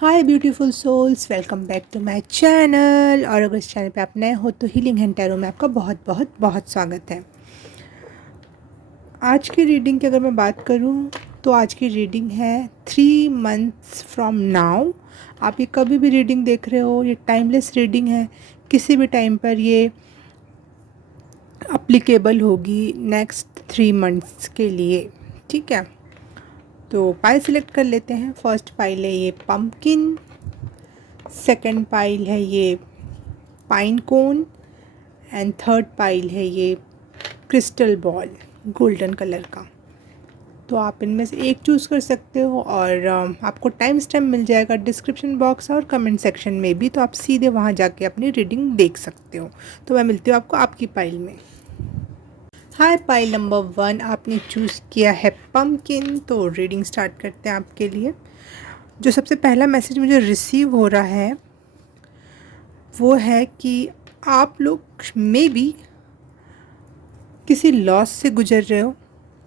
Hi beautiful souls, welcome back to my channel. और अगर इस चैनल पे आप नए हो तो हीलिंग एंड टैरो में आपका बहुत बहुत बहुत स्वागत है। आज की रीडिंग की अगर मैं बात करूं तो आज की रीडिंग है 3 मंथ्स फ्रॉम नाउ। आप ये कभी भी रीडिंग देख रहे हो, ये टाइमलेस रीडिंग है। किसी भी टाइम पर ये अप्लीकेबल होगी नेक्स्ट 3 मंथ्स के लिए। ठीक है, तो पाइल सिलेक्ट कर लेते हैं। फर्स्ट पाइल है ये पम्पकिन, सेकंड पाइल है ये pine cone and third pile है ये क्रिस्टल बॉल गोल्डन कलर का। तो आप इनमें से एक चूज़ कर सकते हो और आपको टाइम स्टैम्प मिल जाएगा डिस्क्रिप्शन बॉक्स और कमेंट सेक्शन में भी, तो आप सीधे वहाँ जाके अपनी रीडिंग देख सकते हो। तो मैं मिलती हूँ आपको आपकी पाइल में। हाय, पाइल नंबर 1 आपने चूज़ किया है पम्पकिन। तो रीडिंग स्टार्ट करते हैं आपके लिए। जो सबसे पहला मैसेज मुझे रिसीव हो रहा है वो है कि आप लोग मे बी किसी लॉस से गुजर रहे हो,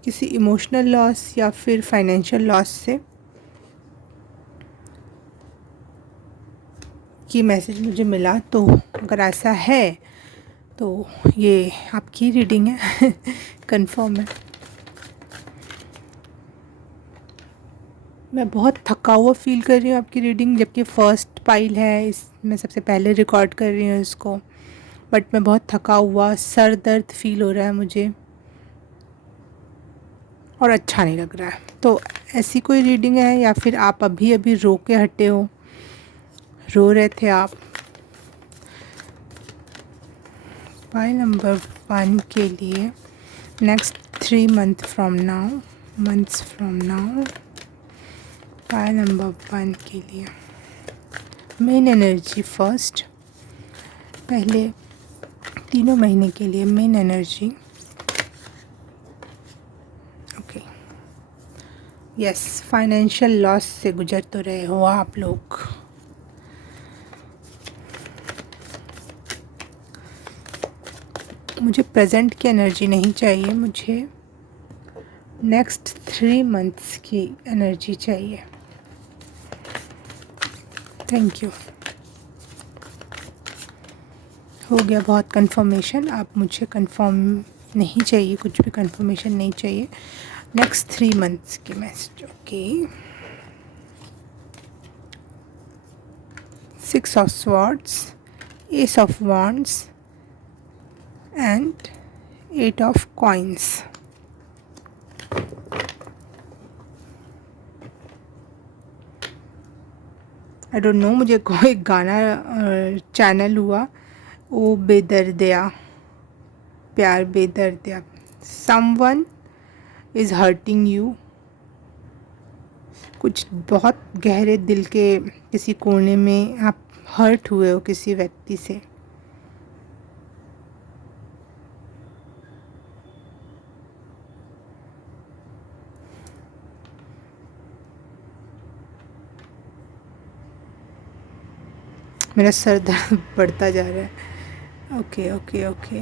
किसी इमोशनल लॉस या फिर फाइनेंशियल लॉस से। ये मैसेज मुझे मिला, तो अगर ऐसा है तो ये आपकी रीडिंग है। कंफर्म है। मैं बहुत थका हुआ फील कर रही हूँ आपकी रीडिंग, जबकि फ़र्स्ट पाइल है, इसमें सबसे पहले रिकॉर्ड कर रही हूँ इसको। बट मैं बहुत थका हुआ, सर दर्द फील हो रहा है मुझे और अच्छा नहीं लग रहा है। तो ऐसी कोई रीडिंग है या फिर आप अभी अभी रो के हटे हो, रो रहे थे आप। पाइल नंबर 1 के लिए next 3 months from now pile number 1 के लिए मेन एनर्जी फर्स्ट, पहले 3 महीने के लिए main energy. Okay, yes, financial loss से गुजर तो रहे हो आप लोग। मुझे प्रेजेंट की एनर्जी नहीं चाहिए, मुझे नेक्स्ट 3 मंथ्स की एनर्जी चाहिए। Thank you. हो गया बहुत कंफर्मेशन। अब मुझे कंफर्म नहीं चाहिए, कुछ भी कंफर्मेशन नहीं चाहिए। नेक्स्ट 3 मंथ्स की message. Okay, 6 of swords, S of wands and 8 of coins. I don't know, मुझे कोई गाना चैनल हुआ, ओ बेदर्दिया, प्यार बेदर्दिया। Someone is hurting you. कुछ बहुत गहरे दिल के किसी कोने में आप हर्ट हुए हो किसी व्यक्ति से। मेरा सर दर्द बढ़ता जा रहा है। Okay okay okay,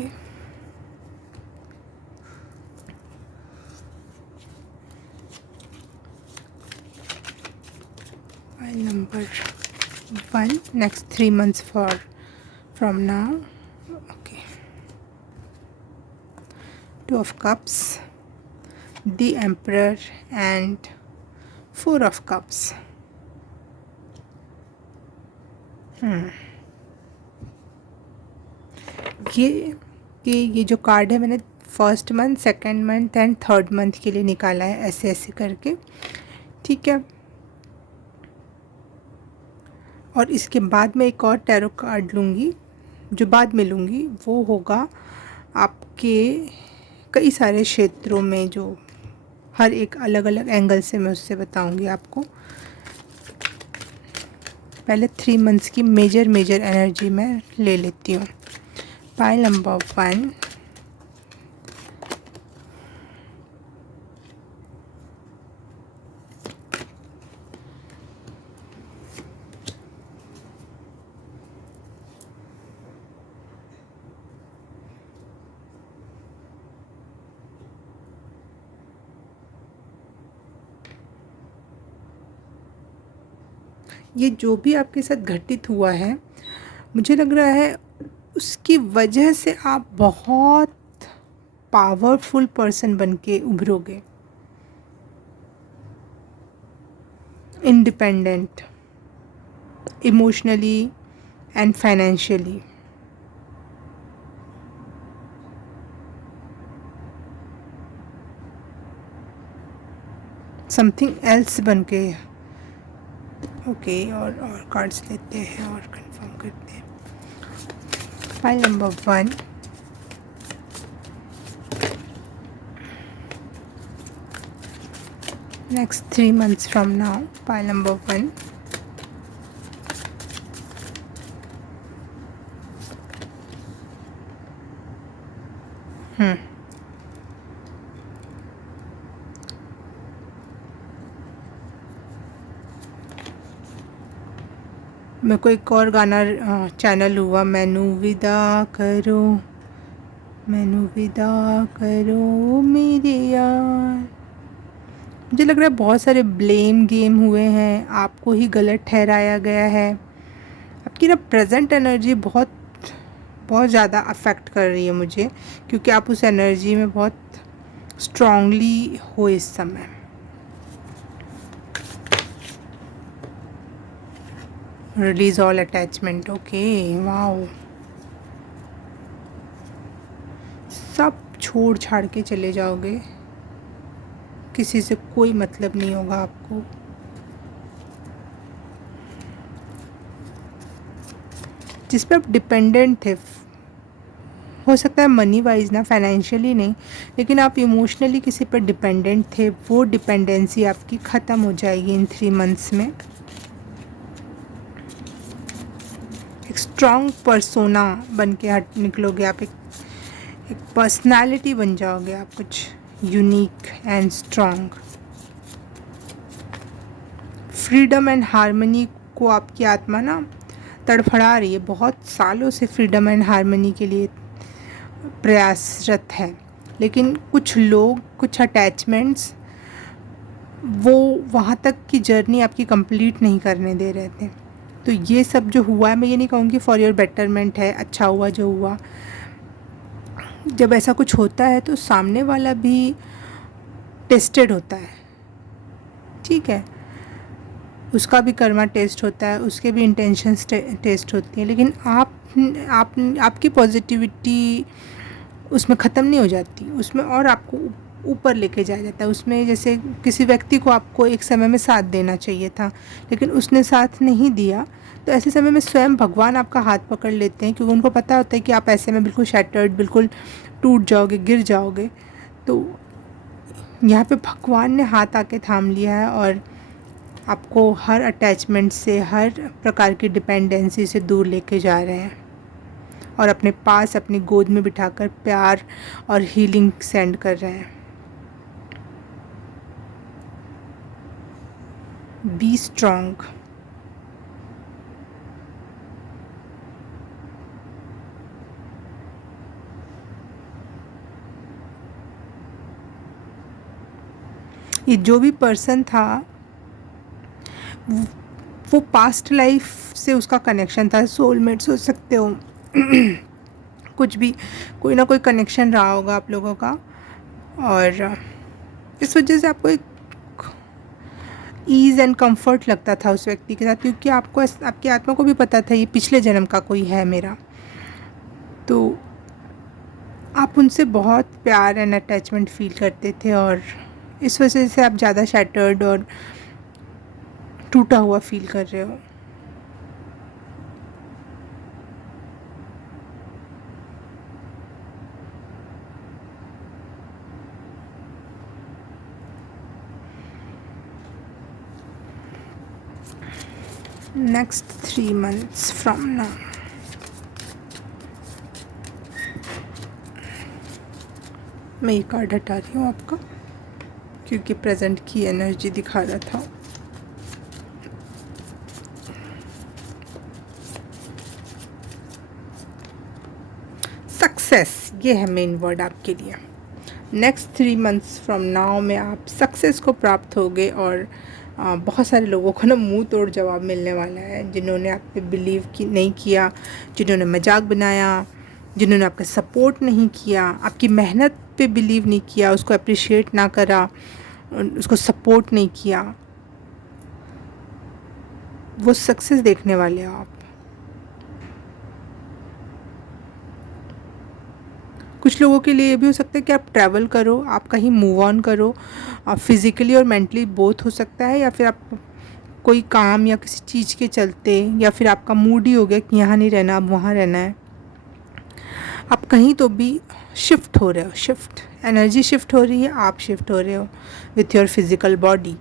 file number 1 next 3 months from now. Okay, 2 of cups, the emperor and 4 of cups. ये जो कार्ड है मैंने first month, second month and third month के लिए निकाला है, ऐसे ऐसे करके। ठीक है, और इसके बाद मैं एक और टैरो कार्ड लूँगी। जो बाद में लूँगी वो होगा आपके कई सारे क्षेत्रों में, जो हर एक अलग अलग एंगल से मैं उससे बताऊँगी आपको। पहले 3 मंथ्स की मेजर एनर्जी मैं ले लेती हूँ। पाइल नंबर 1, ये जो भी आपके साथ घटित हुआ है, मुझे लग रहा है उसकी वजह से आप बहुत पावरफुल पर्सन बन के उभरोगे, independent, emotionally and financially. Something else बन के। ओके, और कार्ड्स लेते हैं और कंफर्म करते हैं। File number 1, next 3 months from now, pile number 1, मेरे को एक और गाना चैनल हुआ, मैनू विदा करो, मैनू विदा करो मेरे यार। मुझे लग रहा है बहुत सारे ब्लेम गेम हुए हैं, आपको ही गलत ठहराया गया है। आपकी ना प्रेजेंट एनर्जी बहुत बहुत ज़्यादा अफेक्ट कर रही है मुझे, क्योंकि आप उस एनर्जी में बहुत स्ट्रांगली हो इस समय। Release all attachment. Okay, wow. सब छोड़ छाड़ के चले जाओगे, किसी से कोई मतलब नहीं होगा आपको। जिस पे आप डिपेंडेंट थे, हो सकता है मनी वाइज ना, फाइनेंशियली नहीं, लेकिन आप इमोशनली किसी पर डिपेंडेंट थे, वो डिपेंडेंसी आपकी ख़त्म हो जाएगी इन 3 मंथ्स में। एक स्ट्रॉन्ग पर्सोना बन के हट निकलोगे आप, एक पर्सनालिटी बन जाओगे आप, कुछ unique and strong. Freedom and harmony को आपकी आत्मा ना तड़फड़ा रही है, बहुत सालों से फ्रीडम एंड हार्मनी के लिए प्रयासरत है, लेकिन कुछ लोग, कुछ अटैचमेंट्स वो वहाँ तक की जर्नी आपकी कंप्लीट नहीं करने दे रहे थे। तो ये सब जो हुआ है, मैं ये नहीं कहूँगी फॉर योर बेटरमेंट है, अच्छा हुआ जो हुआ। जब ऐसा कुछ होता है तो सामने वाला भी टेस्टेड होता है, ठीक है, उसका भी कर्मा टेस्ट होता है, उसके भी इंटेंशंस टेस्ट होती हैं, लेकिन आपकी पॉजिटिविटी उसमें ख़त्म नहीं हो जाती, उसमें और आपको ऊपर लेके जाया जाता है। उसमें जैसे किसी व्यक्ति को आपको एक समय में साथ देना चाहिए था, लेकिन उसने साथ नहीं दिया, तो ऐसे समय में स्वयं भगवान आपका हाथ पकड़ लेते हैं, क्योंकि उनको पता होता है कि आप ऐसे में बिल्कुल शैटर्ड, बिल्कुल टूट जाओगे, गिर जाओगे। तो यहाँ पे भगवान ने हाथ आके थाम लिया है और आपको हर अटैचमेंट से, हर प्रकार की डिपेंडेंसी से दूर लेके जा रहे हैं और अपने पास, अपनी गोद में बिठाकर प्यार और हीलिंग सेंड कर रहे हैं। Be strong. ये जो भी पर्सन था वो पास्ट लाइफ से उसका कनेक्शन था, सोलमेट्स हो सकते हो कुछ भी, कोई ना कोई कनेक्शन रहा होगा आप लोगों का, और इस वजह से आपको एक ईज़ एंड कंफर्ट लगता था उस व्यक्ति के साथ, क्योंकि आपको, आपकी आत्मा को भी पता था ये पिछले जन्म का कोई है मेरा। तो आप उनसे बहुत प्यार एंड अटैचमेंट फील करते थे, और इस वजह से आप ज़्यादा शैटर्ड और टूटा हुआ फील कर रहे हो। नेक्स्ट 3 months फ्रॉम नाउ, मैं ये कार्ड हटा रही हूँ आपका, क्योंकि प्रेजेंट की एनर्जी दिखा रहा था। सक्सेस, ये है मेन वर्ड आपके लिए। नेक्स्ट 3 months फ्रॉम नाउ में आप सक्सेस को प्राप्त होगे और बहुत सारे लोगों को ना मुंह तोड़ जवाब मिलने वाला है, जिन्होंने आप पे बिलीव की नहीं किया, जिन्होंने मजाक बनाया, जिन्होंने आपका सपोर्ट नहीं किया, आपकी मेहनत पे बिलीव नहीं किया, उसको अप्रिशिएट ना करा, उसको सपोर्ट नहीं किया, वो सक्सेस देखने वाले हो आप। कुछ लोगों के लिए ये भी हो सकता है कि आप ट्रैवल करो, आप कहीं मूव ऑन करो, फिज़िकली और मेंटली बोथ हो सकता है, या फिर आप कोई काम या किसी चीज़ के चलते, या फिर आपका मूड ही हो गया कि यहाँ नहीं रहना, अब वहाँ रहना है। आप कहीं तो भी शिफ्ट हो रहे हो, शिफ्ट एनर्जी शिफ्ट हो रही है, आप शिफ्ट हो रहे हो विथ योर फिज़िकल बॉडी।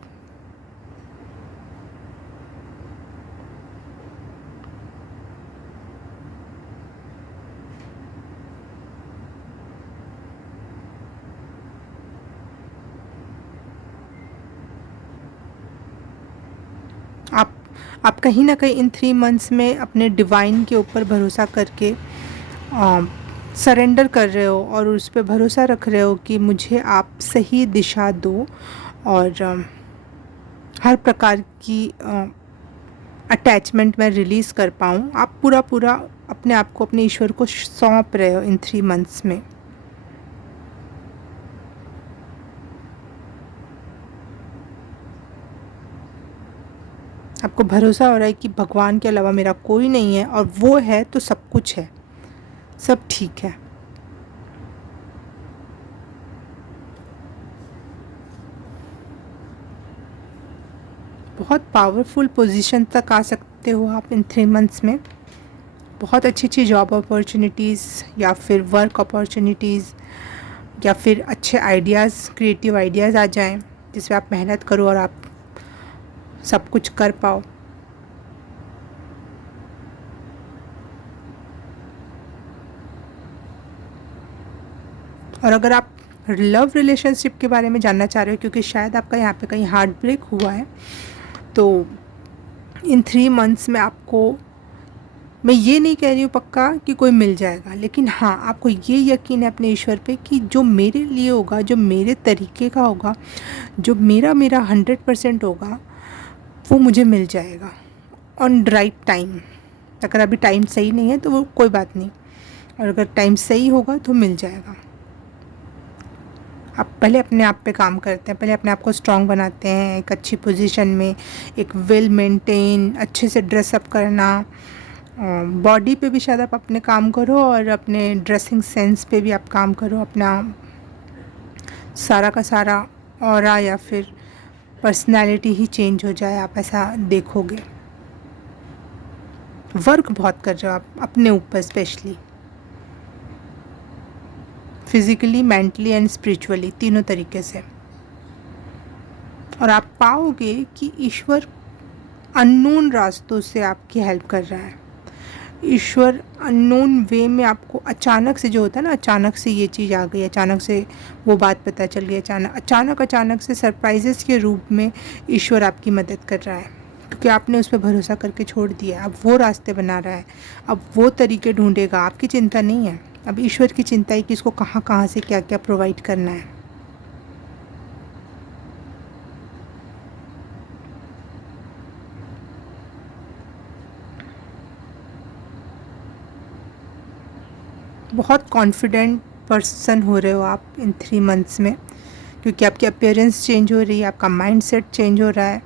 आप कहीं ना कहीं इन 3 मंथ्स में अपने डिवाइन के ऊपर भरोसा करके सरेंडर कर रहे हो और उस पर भरोसा रख रहे हो कि मुझे आप सही दिशा दो, और हर प्रकार की अटैचमेंट मैं रिलीज़ कर पाऊँ। आप पूरा पूरा अपने आप को अपने ईश्वर को सौंप रहे हो इन 3 मंथ्स में। आपको भरोसा हो रहा है कि भगवान के अलावा मेरा कोई नहीं है, और वो है तो सब कुछ है, सब ठीक है। बहुत पावरफुल पोजीशन तक आ सकते हो आप इन 3 मंथ्स में। बहुत अच्छी अच्छी जॉब अपॉर्चुनिटीज़, या फिर वर्क अपॉर्चुनिटीज़, या फिर अच्छे आइडियाज़, क्रिएटिव आइडियाज़ आ जाएं जिसमें आप मेहनत करो और आप सब कुछ कर पाओ। और अगर आप लव रिलेशनशिप के बारे में जानना चाह रहे हो, क्योंकि शायद आपका यहाँ पे कहीं हार्ट ब्रेक हुआ है, तो इन 3 मंथ्स में आपको, मैं ये नहीं कह रही हूँ पक्का कि कोई मिल जाएगा, लेकिन हाँ, आपको ये यकीन है अपने ईश्वर पे कि जो मेरे लिए होगा, जो मेरे तरीके का होगा, जो मेरा मेरा 100% होगा, वो मुझे मिल जाएगा ऑन राइट टाइम। अगर अभी टाइम सही नहीं है तो वो कोई बात नहीं, और अगर टाइम सही होगा तो मिल जाएगा। आप पहले अपने आप पे काम करते हैं, पहले अपने आप को स्ट्रॉन्ग बनाते हैं, एक अच्छी पोजीशन में, एक वेल मेंटेन, अच्छे से ड्रेसअप करना, बॉडी पे भी शायद आप अपने काम करो, और अपने ड्रेसिंग सेंस पे भी आप काम करो, अपना सारा का सारा ऑरा या फिर पर्सनालिटी ही चेंज हो जाए, आप ऐसा देखोगे। वर्क बहुत कर रहे हो आप अपने ऊपर, specially physically, mentally and spiritually, तीनों तरीके से। और आप पाओगे कि ईश्वर अननोन रास्तों से आपकी हेल्प कर रहा है। ईश्वर अननोन वे में आपको अचानक से, जो होता है ना, अचानक से ये चीज़ आ गई, अचानक से वो बात पता चल गई, अचानक से सरप्राइजेस के रूप में ईश्वर आपकी मदद कर रहा है, क्योंकि आपने उस पर भरोसा करके छोड़ दिया। अब वो रास्ते बना रहा है, अब वो तरीके ढूंढेगा, आपकी चिंता नहीं है। अब ईश्वर की चिंता है कि इसको कहाँ कहाँ से क्या क्या प्रोवाइड करना है। बहुत कॉन्फिडेंट पर्सन हो रहे हो आप इन 3 मंथ्स में, क्योंकि आपकी अपीयरेंस चेंज हो रही है, आपका माइंडसेट चेंज हो रहा है,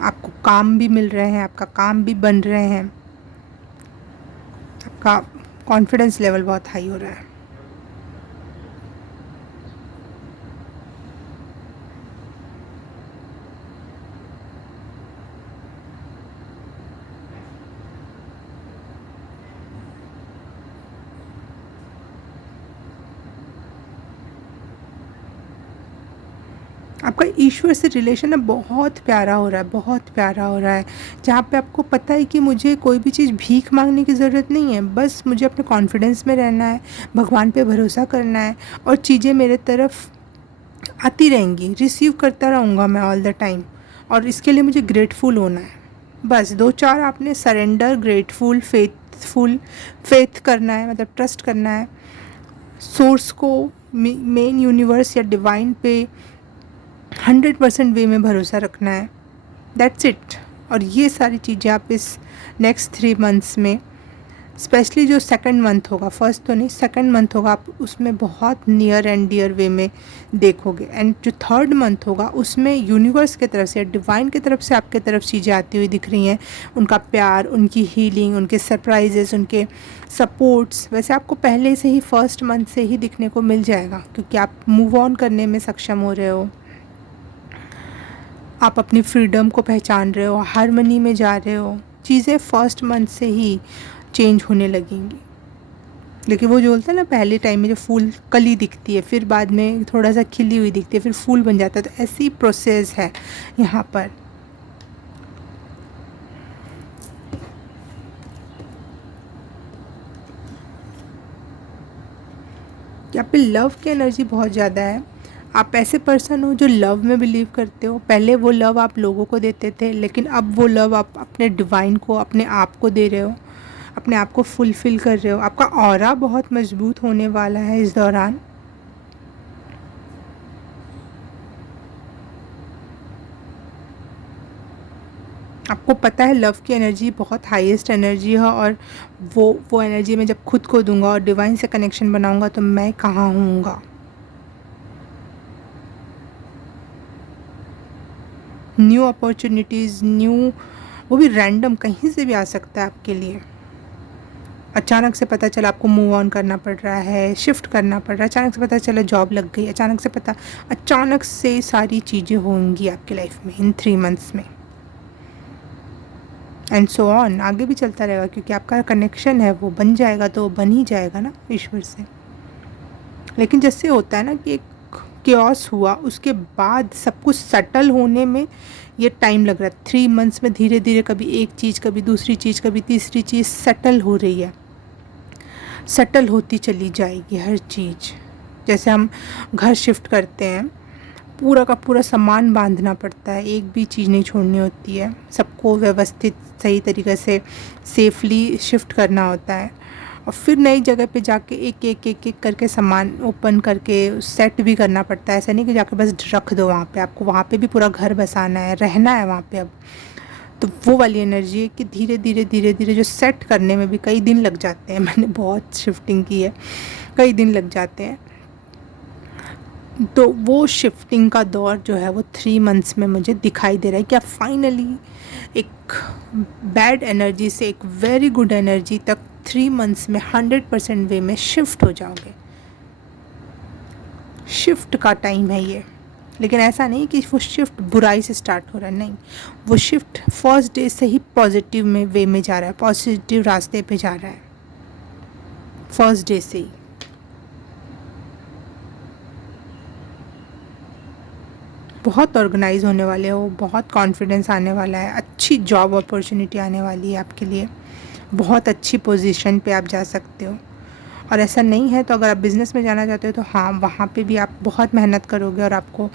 आपको काम भी मिल रहे हैं, आपका काम भी बन रहे हैं, आपका कॉन्फिडेंस लेवल बहुत हाई हो रहा है। आपका ईश्वर से रिलेशन ना बहुत प्यारा हो रहा है, बहुत प्यारा हो रहा है, जहाँ पे आपको पता है कि मुझे कोई भी चीज़ भीख मांगने की ज़रूरत नहीं है, बस मुझे अपने कॉन्फिडेंस में रहना है, भगवान पे भरोसा करना है, और चीज़ें मेरे तरफ आती रहेंगी, रिसीव करता रहूँगा मैं ऑल द टाइम, और इसके लिए मुझे ग्रेटफुल होना है। बस 2-4 आपने सरेंडर, ग्रेटफुल, फेथ करना है, मतलब ट्रस्ट करना है सोर्स को, मेन यूनिवर्स या डिवाइन पे, 100% वे में भरोसा रखना है, दैट्स इट। और ये सारी चीज़ें आप इस नेक्स्ट 3 मंथ्स में, स्पेशली जो सेकंड मंथ होगा, फर्स्ट तो नहीं, सेकंड मंथ होगा, आप उसमें बहुत नियर एंड डियर वे में देखोगे। एंड जो थर्ड मंथ होगा उसमें यूनिवर्स की तरफ से, डिवाइन की तरफ से आपके तरफ चीज़ें आती हुई दिख रही हैं, उनका प्यार, उनकी हीलिंग, उनके सरप्राइजेस, उनके सपोर्ट्स। वैसे आपको पहले से ही फर्स्ट मंथ से ही दिखने को मिल जाएगा, क्योंकि आप मूव ऑन करने में सक्षम हो रहे हो, आप अपनी फ्रीडम को पहचान रहे हो, हारमनी में जा रहे हो, चीज़ें फर्स्ट मंथ से ही चेंज होने लगेंगी। लेकिन वो जो बोलते हैं ना, पहले टाइम में जो फूल कली दिखती है, फिर बाद में थोड़ा सा खिली हुई दिखती है, फिर फूल बन जाता है, तो ऐसी प्रोसेस है यहाँ पर। यहाँ पे लव की एनर्जी बहुत ज़्यादा है। आप ऐसे पर्सन हो जो लव में बिलीव करते हो। पहले वो लव आप लोगों को देते थे, लेकिन अब वो लव आप अपने डिवाइन को, अपने आप को दे रहे हो, अपने आप को फुलफ़िल कर रहे हो। आपका ऑरा बहुत मजबूत होने वाला है इस दौरान। आपको पता है लव की एनर्जी बहुत हाईएस्ट एनर्जी है, और वो एनर्जी मैं जब खुद को दूंगा और डिवाइन से कनेक्शन बनाऊंगा तो मैं कहाँ हूँगा। न्यू अपॉर्चुनिटीज़, न्यू, वो भी रैंडम, कहीं से भी आ सकता है आपके लिए। अचानक से पता चला आपको मूव ऑन करना पड़ रहा है, शिफ्ट करना पड़ रहा है, अचानक से पता चला जॉब लग गई, अचानक से सारी चीज़ें होंगी आपकी लाइफ में इन 3 मंथ्स में, एंड सो ऑन, आगे भी चलता रहेगा, क्योंकि आपका कनेक्शन है वो बन जाएगा, तो बन ही जाएगा ना ईश्वर से। लेकिन जैसे होता है ना कि एक क्योस हुआ, उसके बाद सब कुछ सेटल होने में ये टाइम लग रहा है। 3 मंथ्स में धीरे धीरे कभी एक चीज़, कभी दूसरी चीज़, कभी तीसरी चीज़ सेटल हो रही है, सेटल होती चली जाएगी हर चीज़। जैसे हम घर शिफ्ट करते हैं, पूरा का पूरा सामान बांधना पड़ता है, एक भी चीज़ नहीं छोड़नी होती है, सबको व्यवस्थित सही तरीके से सेफली शिफ्ट करना होता है। और फिर नई जगह पे जाके एक एक एक एक करके सामान ओपन करके सेट भी करना पड़ता है। ऐसा नहीं कि जाके बस रख दो वहाँ पे, आपको वहाँ पे भी पूरा घर बसाना है, रहना है वहाँ पे अब। तो वो वाली एनर्जी है कि धीरे धीरे धीरे धीरे जो सेट करने में भी कई दिन लग जाते हैं। मैंने बहुत शिफ्टिंग की है, कई दिन लग जाते हैं। तो वो शिफ्टिंग का दौर जो है वो 3 मंथ्स में मुझे दिखाई दे रहा है कि आप फाइनली एक बैड एनर्जी से एक वेरी गुड एनर्जी तक 3 मंथ्स में 100% वे में शिफ्ट हो जाओगे। शिफ्ट का टाइम है ये। लेकिन ऐसा नहीं कि वो शिफ्ट बुराई से स्टार्ट हो रहा है, नहीं, वो शिफ्ट फर्स्ट डे से ही पॉजिटिव में वे में जा रहा है, पॉजिटिव रास्ते पे जा रहा है फर्स्ट डे से ही। बहुत ऑर्गेनाइज होने वाले हो, बहुत कॉन्फिडेंस आने वाला है, अच्छी जॉब अपॉर्चुनिटी आने वाली है आपके लिए, बहुत अच्छी पोजीशन पे आप जा सकते हो। और ऐसा नहीं है तो अगर आप बिज़नेस में जाना चाहते हो तो हाँ, वहाँ पे भी आप बहुत मेहनत करोगे और आपको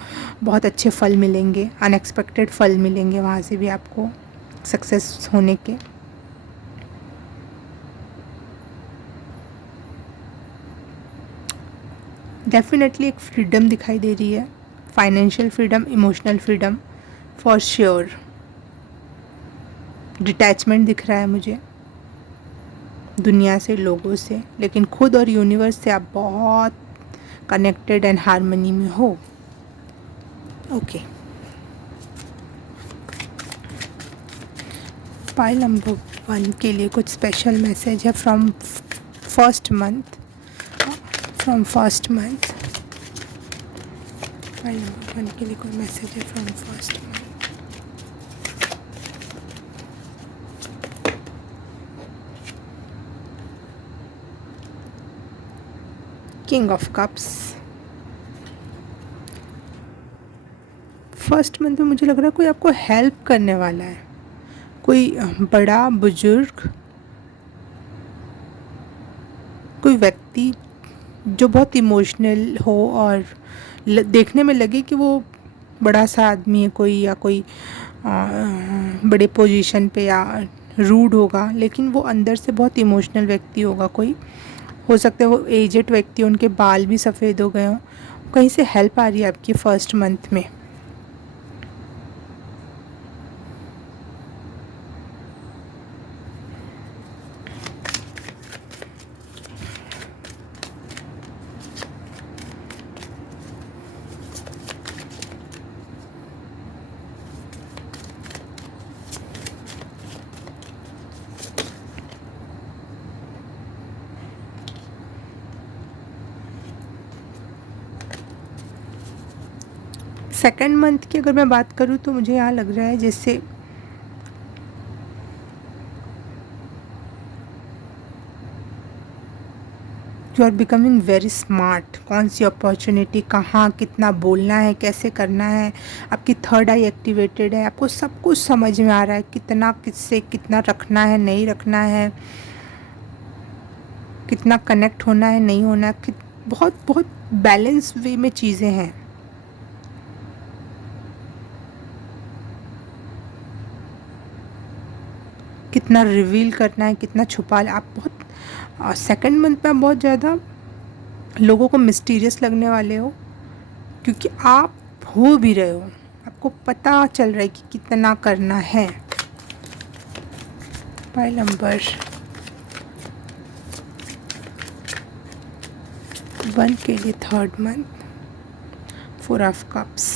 बहुत अच्छे फल मिलेंगे, अनएक्सपेक्टेड फल मिलेंगे वहाँ से भी आपको सक्सेस होने के। डेफिनेटली एक फ्रीडम दिखाई दे रही है, financial freedom, emotional freedom for sure. Detachment दिख रहा है मुझे दुनिया से, लोगों से, लेकिन खुद और यूनिवर्स से आप बहुत कनेक्टेड एंड हारमनी में हो। ओके, पाइल नंबर 1 के लिए कुछ स्पेशल मैसेज है from first month. Pile number 1 के लिए कोई मैसेज है from first month. King of cups. First month में मुझे लग रहा है कोई आपको हेल्प करने वाला है, कोई बड़ा बुजुर्ग, कोई व्यक्ति जो बहुत इमोशनल हो और देखने में लगे कि वो बड़ा सा आदमी है कोई, या कोई बड़े पोजीशन पे या रूड होगा, लेकिन वो अंदर से बहुत इमोशनल व्यक्ति होगा कोई। हो सकता है वो एजेड व्यक्ति, उनके बाल भी सफ़ेद हो गए हों। कहीं से हेल्प आ रही है आपकी फर्स्ट मंथ में। सेकंड मंथ की अगर मैं बात करूँ तो मुझे यहाँ लग रहा है जैसे you are becoming very smart. कौन सी अपॉर्चुनिटी कहाँ कितना बोलना है, कैसे करना है, आपकी थर्ड आई एक्टिवेटेड है, आपको सब कुछ समझ में आ रहा है, कितना किससे कितना रखना है नहीं रखना है, कितना कनेक्ट होना है नहीं होना है, बहुत बहुत बैलेंस वे में चीज़ें हैं। कितना रिवील करना है, कितना छुपा, आप बहुत सेकंड मंथ में आप बहुत ज़्यादा लोगों को मिस्टीरियस लगने वाले हो, क्योंकि आप हो भी रहे हो, आपको पता चल रहा है कि कितना करना है। पाइल नंबर 1 के लिए थर्ड मंथ, 4 ऑफ कप्स,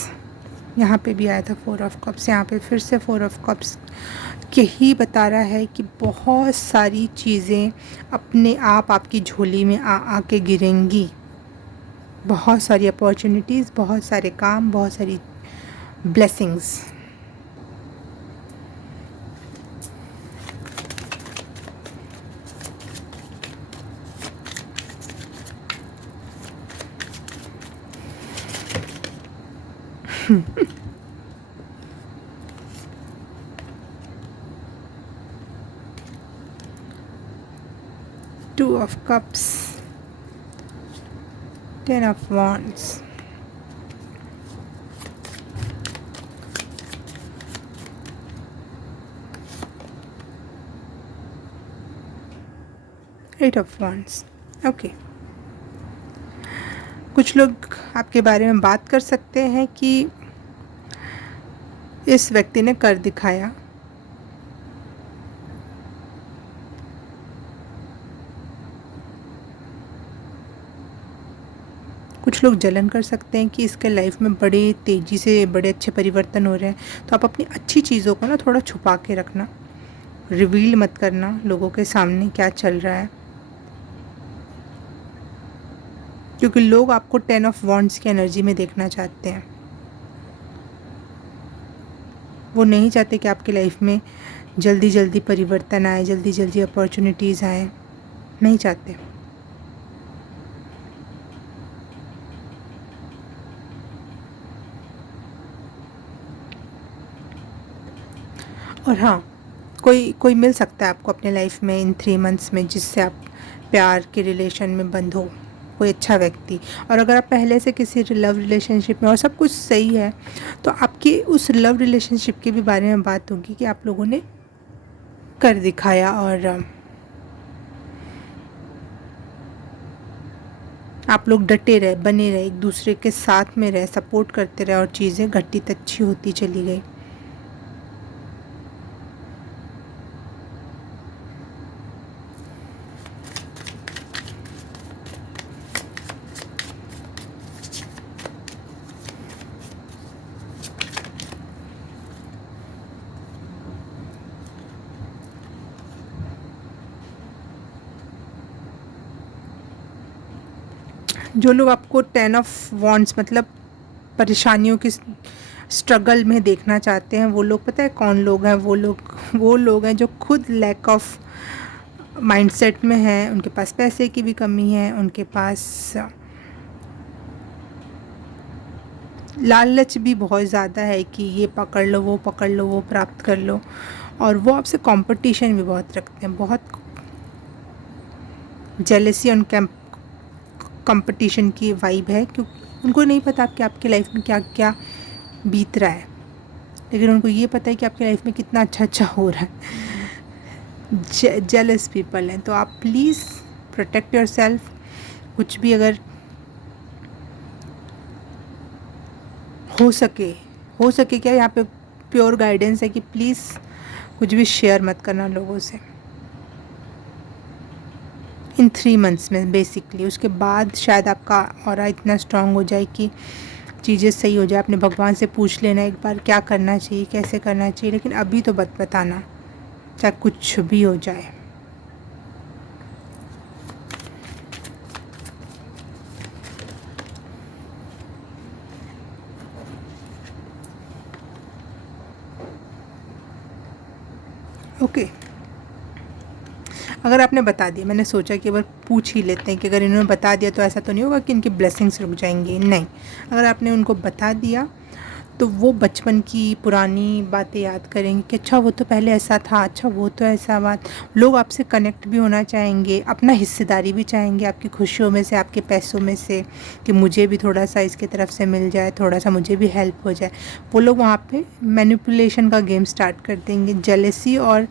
यहाँ पे भी आया था 4 ऑफ कप्स, यहाँ पे फिर से 4 ऑफ कप्स यही बता रहा है कि बहुत सारी चीज़ें अपने आप आपकी झोली में आके गिरेंगी। बहुत सारी अपॉर्चुनिटीज़, बहुत सारे काम, बहुत सारी blessings. Two of Cups, 10 of Wands, Eight of Wands। Okay, कुछ लोग आपके बारे में बात कर सकते हैं कि इस व्यक्ति ने कर दिखाया। कुछ लोग जलन कर सकते हैं कि इसके लाइफ में बड़े तेज़ी से बड़े अच्छे परिवर्तन हो रहे हैं। तो आप अपनी अच्छी चीज़ों को ना थोड़ा छुपा के रखना, रिवील मत करना लोगों के सामने क्या चल रहा है, क्योंकि लोग आपको 10 ऑफ वॉन्ड्स की एनर्जी में देखना चाहते हैं। वो नहीं चाहते कि आपकी लाइफ में जल्दी जल्दी परिवर्तन आए, जल्दी जल्दी अपॉर्चुनिटीज़ आए, नहीं चाहते। और हाँ, कोई मिल सकता है आपको अपने लाइफ में इन 3 मंथ्स में, जिससे आप प्यार के रिलेशन में बंध हो, कोई अच्छा व्यक्ति। और अगर आप पहले से किसी लव रिलेशनशिप में और सब कुछ सही है, तो आपकी उस लव रिलेशनशिप के भी बारे में बात होगी कि आप लोगों ने कर दिखाया और आप लोग डटे रहे, बने रहे, एक दूसरे के साथ में रहे, सपोर्ट करते रहे और चीज़ें घटित अच्छी होती चली गई। जो लोग आपको 10 ऑफ वॉन्ड्स मतलब परेशानियों की स्ट्रगल में देखना चाहते हैं, वो लोग पता है कौन लोग हैं? वो लोग हैं जो खुद लैक ऑफ माइंडसेट में हैं, उनके पास पैसे की भी कमी है, उनके पास लालच भी बहुत ज़्यादा है कि ये पकड़ लो, वो पकड़ लो, वो प्राप्त कर लो, और वो आपसे कंपटीशन भी बहुत रखते हैं, बहुत जेलसी और कंपटीशन की वाइब है, क्योंकि उनको नहीं पता कि आपकी लाइफ में क्या क्या बीत रहा है, लेकिन उनको ये पता है कि आपकी लाइफ में कितना अच्छा अच्छा हो रहा है। जेलस पीपल हैं। तो आप प्लीज़ प्रोटेक्ट योर सेल्फ। कुछ भी अगर हो सके क्या, यहाँ पे प्योर गाइडेंस है कि प्लीज़ कुछ भी शेयर मत करना लोगों से इन 3 मंथ्स में बेसिकली। उसके बाद शायद आपका ऑरा इतना स्ट्रांग हो जाए कि चीज़ें सही हो जाए। आपने भगवान से पूछ लेना एक बार क्या करना चाहिए, कैसे करना चाहिए, लेकिन अभी तो मत बताना, चाहे कुछ भी हो जाए। ओके, अगर आपने बता दिया, मैंने सोचा कि एक बार पूछ ही लेते हैं कि अगर इन्होंने बता दिया तो ऐसा तो नहीं होगा कि इनकी ब्लेसिंग्स रुक जाएंगी। नहीं, अगर आपने उनको बता दिया तो वो बचपन की पुरानी बातें याद करेंगे कि अच्छा वो तो पहले ऐसा था, अच्छा वो तो ऐसा बात। लोग आपसे कनेक्ट भी होना चाहेंगे, अपना हिस्सेदारी भी चाहेंगे आपकी खुशियों में से, आपके पैसों में से, कि मुझे भी थोड़ा सा इसकी तरफ से मिल जाए, थोड़ा सा मुझे भी हेल्प हो जाए। वो लोग वहाँ पे मैनिपुलेशन का गेम स्टार्ट कर देंगे। जेलेसी और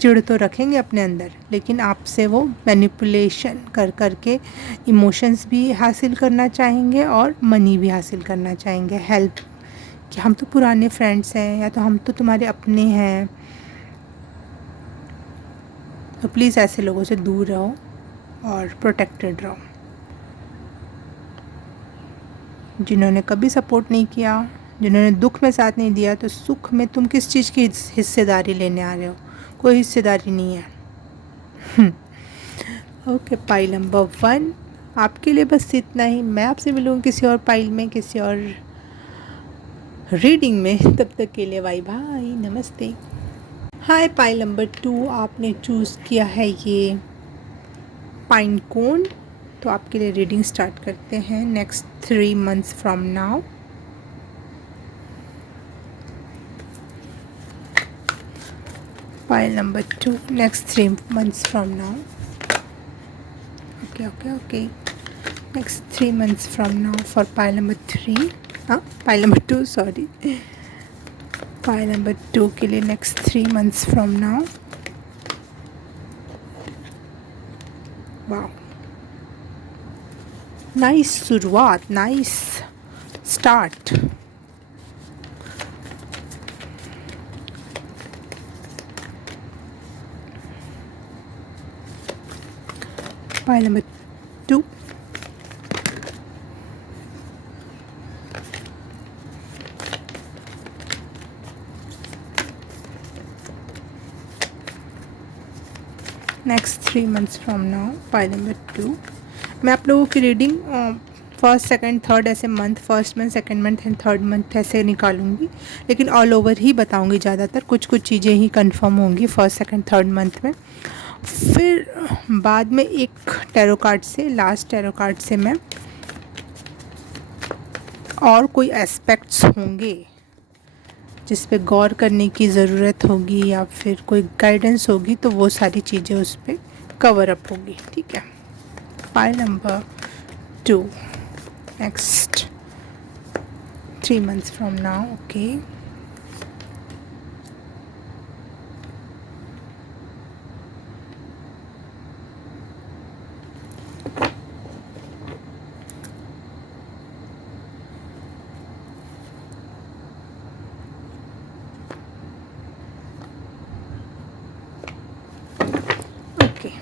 चिढ़ तो रखेंगे अपने अंदर, लेकिन आपसे वो मैनिपुलेशन कर कर के इमोशंस भी हासिल करना चाहेंगे और मनी भी हासिल करना चाहेंगे, हेल्प, कि हम तो पुराने फ्रेंड्स हैं या तो हम तो तुम्हारे अपने हैं। तो प्लीज़ ऐसे लोगों से दूर रहो और प्रोटेक्टेड रहो। जिन्होंने कभी सपोर्ट नहीं किया, जिन्होंने दुख में साथ नहीं दिया, तो सुख में तुम किस चीज़ की हिस्सेदारी लेने आ रहे हो? कोई हिस्सेदारी नहीं है। ओके, पाइल नंबर 1 आपके लिए बस इतना ही। मैं आपसे मिलूँगी किसी और पाइल में, किसी और रीडिंग में। तब तक के लिए बाय बाय, नमस्ते। हाय, पाइल नंबर 2 आपने चूज़ किया है ये पाइन कोन। तो आपके लिए रीडिंग स्टार्ट करते हैं। Next 3 months from now, pile number 2 next 3 months from now. Okay, next 3 months from now for pile number 3, pile number 2 sorry, pile number 2 के लिए नेक्स्ट 3 मंथ्स फ्रॉम नाउ। वाह, नाइस शुरुआत, nice start. Pile number 2, next 3 months from now, pile number 2। मैं आप लोगों की reading first second third ऐसे month, first month, second month and third month ऐसे निकालूंगी, लेकिन ऑल ओवर ही बताऊंगी ज़्यादातर। कुछ कुछ चीज़ें ही कंफर्म होंगी फर्स्ट सेकंड थर्ड मंथ में। फिर बाद में एक टैरो कार्ड से, लास्ट टैरो कार्ड से मैं और कोई एस्पेक्ट्स होंगे जिस पे गौर करने की ज़रूरत होगी या फिर कोई गाइडेंस होगी, तो वो सारी चीज़ें उस पर कवर अप होगी। ठीक है, pile number 2 next 3 months from now. Okay, okay.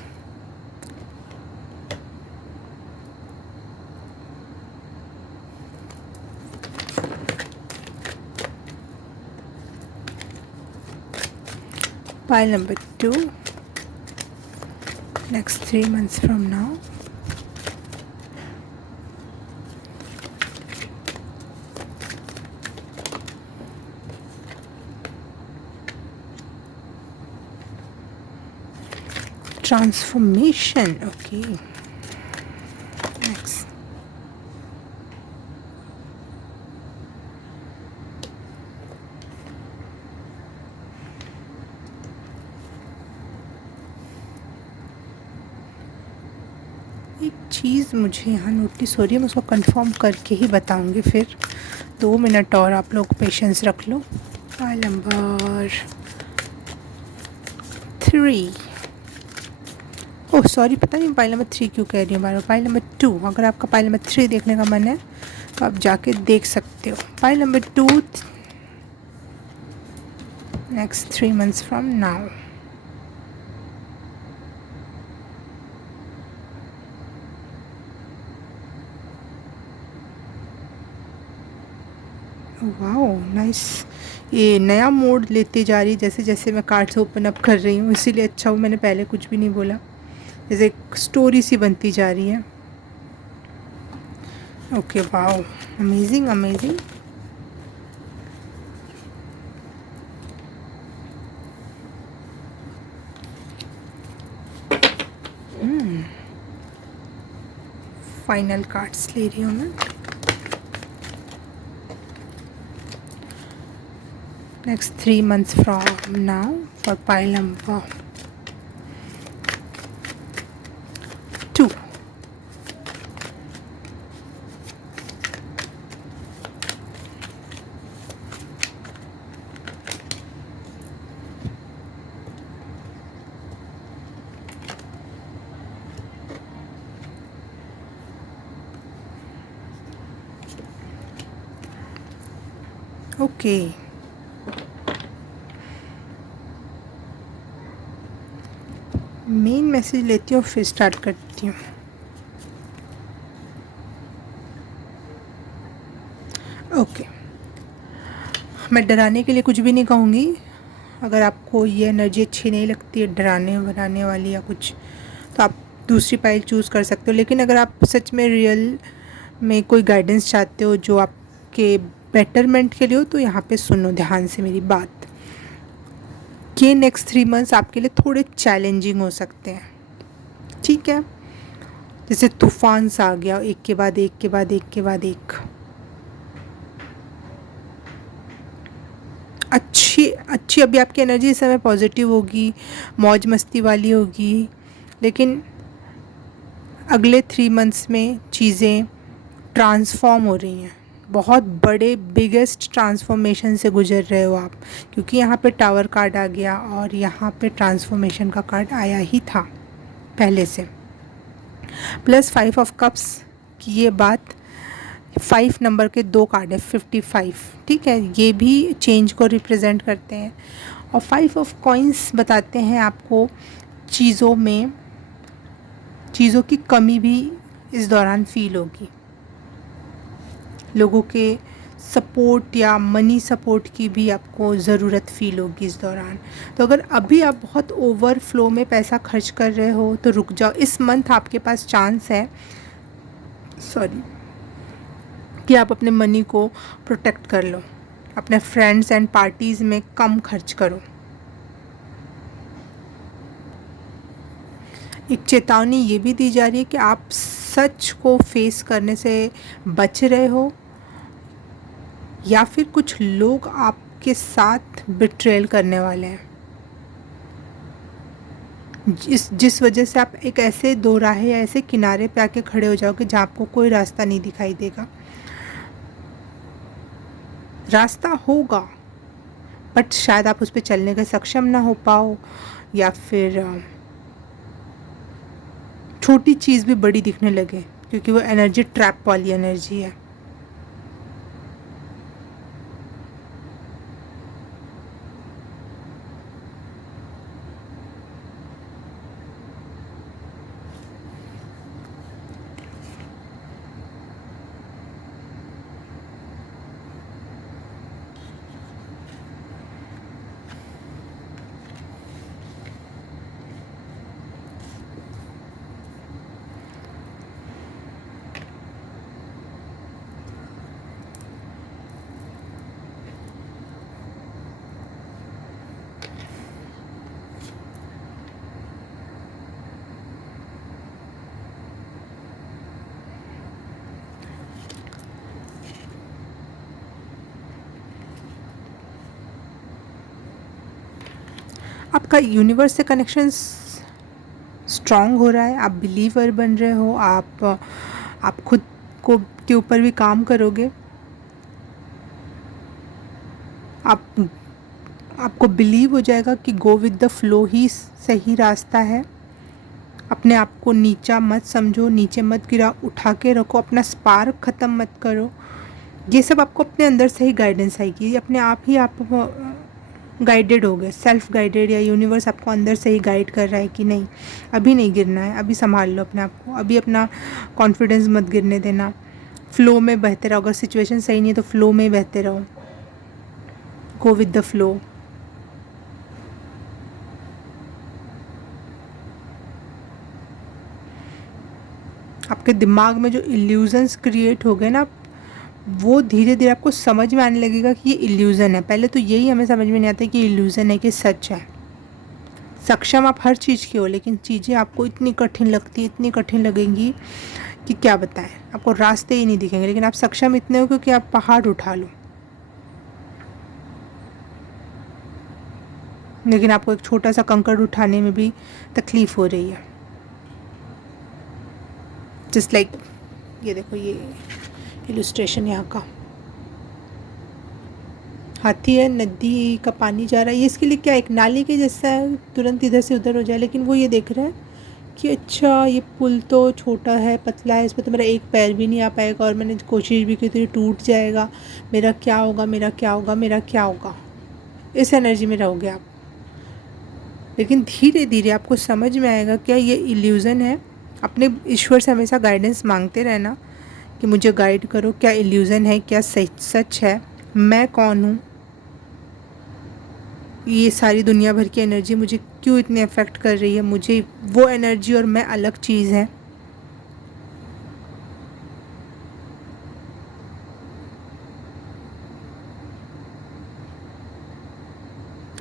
Pile number 2 next 3 months from now. Transformation. Okay, next. एक चीज़ मुझे यहाँ नोटिस हो रही है, मैं उसको कंफर्म करके ही बताऊंगी। फिर 2 मिनट और आप लोग पेशेंस रख लो। पाइल नंबर 3, ओह सॉरी, पता नहीं पाइल नंबर 3 क्यों कह रही हूँ बार बार। पाइल नंबर 2, अगर आपका पाइल नंबर 3 देखने का मन है तो आप जाके देख सकते हो। Pile number 2 next 3 months from now. Wow nice, ये नया मोड लेती जा रही जैसे जैसे मैं कार्ड्स ओपन अप कर रही हूँ, इसीलिए अच्छा वो मैंने पहले कुछ भी नहीं बोला। जैसे एक स्टोरी सी बनती जा रही है। Okay, wow, amazing amazing. Final cards ले रही हूँ मैं। Next 3 months from now for pile number 2। Okay, main message लेती हूँ फिर स्टार्ट करती हूँ। ओके, मैं डराने के लिए कुछ भी नहीं कहूँगी। अगर आपको ये एनर्जी अच्छी नहीं लगती है डराने वराने वाली या कुछ, तो आप दूसरी पाइल चूज़ कर सकते हो। लेकिन अगर आप सच में रियल में कोई गाइडेंस चाहते हो जो आपके बेटरमेंट के लिए हो, तो यहाँ पे सुनो ध्यान से मेरी बात। कि नेक्स्ट 3 months आपके लिए थोड़े चैलेंजिंग हो सकते हैं, ठीक है। जैसे तूफान सा आ गया, एक के बाद एक के बाद एक के बाद एक। अच्छी अभी आपकी एनर्जी इस समय पॉजिटिव होगी, मौज मस्ती वाली होगी। लेकिन अगले 3 months में चीज़ें ट्रांसफॉर्म हो रही हैं, बहुत बड़े बिगेस्ट ट्रांसफॉर्मेशन से गुजर रहे हो आप, क्योंकि यहाँ पे टावर कार्ड आ गया और यहाँ पे ट्रांसफॉर्मेशन का कार्ड आया ही था पहले से। प्लस 5 ऑफ कप्स की ये बात, 5 नंबर के 2 कार्ड है, 55, ठीक है, ये भी चेंज को रिप्रेजेंट करते हैं। और 5 ऑफ कॉइंस बताते हैं आपको चीज़ों की कमी भी इस दौरान फील होगी। लोगों के सपोर्ट या मनी सपोर्ट की भी आपको ज़रूरत फील होगी इस दौरान। तो अगर अभी आप बहुत ओवरफ्लो में पैसा खर्च कर रहे हो तो रुक जाओ। इस मंथ आपके पास चांस है कि आप अपने मनी को प्रोटेक्ट कर लो, अपने फ्रेंड्स एंड पार्टीज़ में कम खर्च करो। एक चेतावनी ये भी दी जा रही है कि आप सच को फेस करने से बच रहे हो, या फिर कुछ लोग आपके साथ बिट्रेल करने वाले हैं, जिस वजह से आप एक ऐसे दोराहे या ऐसे किनारे पे आके खड़े हो जाओगे जहाँ आपको कोई रास्ता नहीं दिखाई देगा। रास्ता होगा बट शायद आप उस पर चलने के सक्षम ना हो पाओ, या फिर छोटी चीज़ भी बड़ी दिखने लगे, क्योंकि वो एनर्जी ट्रैप वाली एनर्जी है। आपका यूनिवर्स से कनेक्शन स्ट्रॉन्ग हो रहा है, आप बिलीवर बन रहे हो, आप खुद को के ऊपर भी काम करोगे। आपको बिलीव हो जाएगा कि गो विद द फ्लो ही सही रास्ता है। अपने आप को नीचा मत समझो, नीचे मत गिरा, उठा के रखो, अपना स्पार्क ख़त्म मत करो। ये सब आपको अपने अंदर से ही गाइडेंस आएगी, अपने आप ही आप गाइडेड हो गए, सेल्फ गाइडेड, या यूनिवर्स आपको अंदर से ही गाइड कर रहा है कि नहीं अभी नहीं गिरना है, अभी संभाल लो अपने आप को, अभी अपना कॉन्फिडेंस मत गिरने देना, फ़्लो में बहते रहो। अगर सिचुएशन सही नहीं है तो फ़्लो में बहते रहो, गो विद द फ्लो। आपके दिमाग में जो इल्यूजन्स क्रिएट हो गए ना, वो धीरे धीरे आपको समझ में आने लगेगा कि ये इल्यूज़न है। पहले तो यही हमें समझ में नहीं आता कि इल्यूज़न है कि सच है। सक्षम आप हर चीज़ की हो, लेकिन चीज़ें आपको इतनी कठिन लगती, इतनी कठिन लगेंगी कि क्या बताएं, आपको रास्ते ही नहीं दिखेंगे, लेकिन आप सक्षम इतने हो क्योंकि आप पहाड़ उठा लो, लेकिन आपको एक छोटा सा कंकड़ उठाने में भी तकलीफ़ हो रही है। जस्ट लाइक ये देखो, ये इलस्ट्रेशन यहाँ का हाथी है, नदी का पानी जा रहा है, ये इसके लिए क्या एक नाले के जैसा है, तुरंत इधर से उधर हो जाए, लेकिन वो ये देख रहा है कि अच्छा ये पुल तो छोटा है, पतला है, इस पर तो मेरा एक पैर भी नहीं आ पाएगा, और मैंने कोशिश भी की तो ये टूट जाएगा, मेरा क्या होगा, मेरा क्या होगा, मेरा क्या होगा, इस एनर्जी में रहोगे आप। लेकिन धीरे धीरे आपको समझ में आएगा क्या ये इल्यूज़न है। अपने ईश्वर से हमेशा गाइडेंस मांगते रहना कि मुझे गाइड करो, क्या इल्यूज़न है, क्या सच सच है, मैं कौन हूँ, ये सारी दुनिया भर की एनर्जी मुझे क्यों इतनी अफेक्ट कर रही है, मुझे वो एनर्जी और मैं अलग चीज़ है।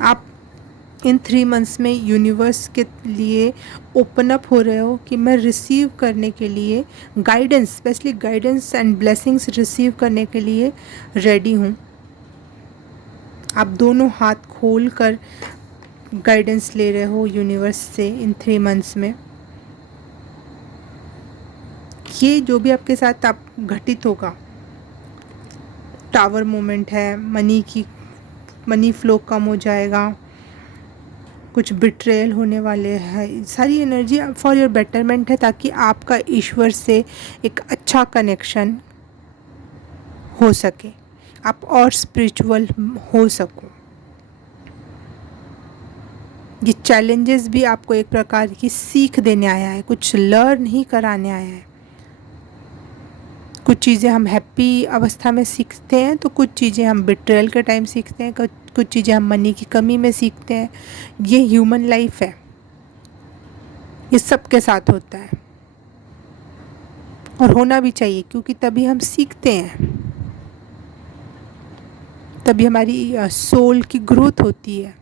आप इन 3 मंथ्स में यूनिवर्स के लिए ओपन अप हो रहे हो कि मैं रिसीव करने के लिए guidance, specially guidance and blessings receive करने के लिए रेडी हूँ। आप दोनों हाथ खोल कर गाइडेंस ले रहे हो यूनिवर्स से इन 3 मंथ्स में। ये जो भी आपके साथ आप घटित होगा, टावर मोमेंट है, मनी फ्लो कम हो जाएगा, कुछ बिट्रेयल होने वाले हैं, सारी एनर्जी फॉर योर बेटरमेंट है, ताकि आपका ईश्वर से एक अच्छा कनेक्शन हो सके, आप और स्पिरिचुअल हो सको। ये चैलेंजेस भी आपको एक प्रकार की सीख देने आया है, कुछ लर्न ही कराने आया है। कुछ चीज़ें हम हैप्पी अवस्था में सीखते हैं, तो कुछ चीज़ें हम बिट्रेयल के टाइम सीखते हैं, कुछ चीज़ें हम मनी की कमी में सीखते हैं। ये ह्यूमन लाइफ है, ये सबके साथ होता है और होना भी चाहिए, क्योंकि तभी हम सीखते हैं, तभी हमारी सोल की ग्रोथ होती है।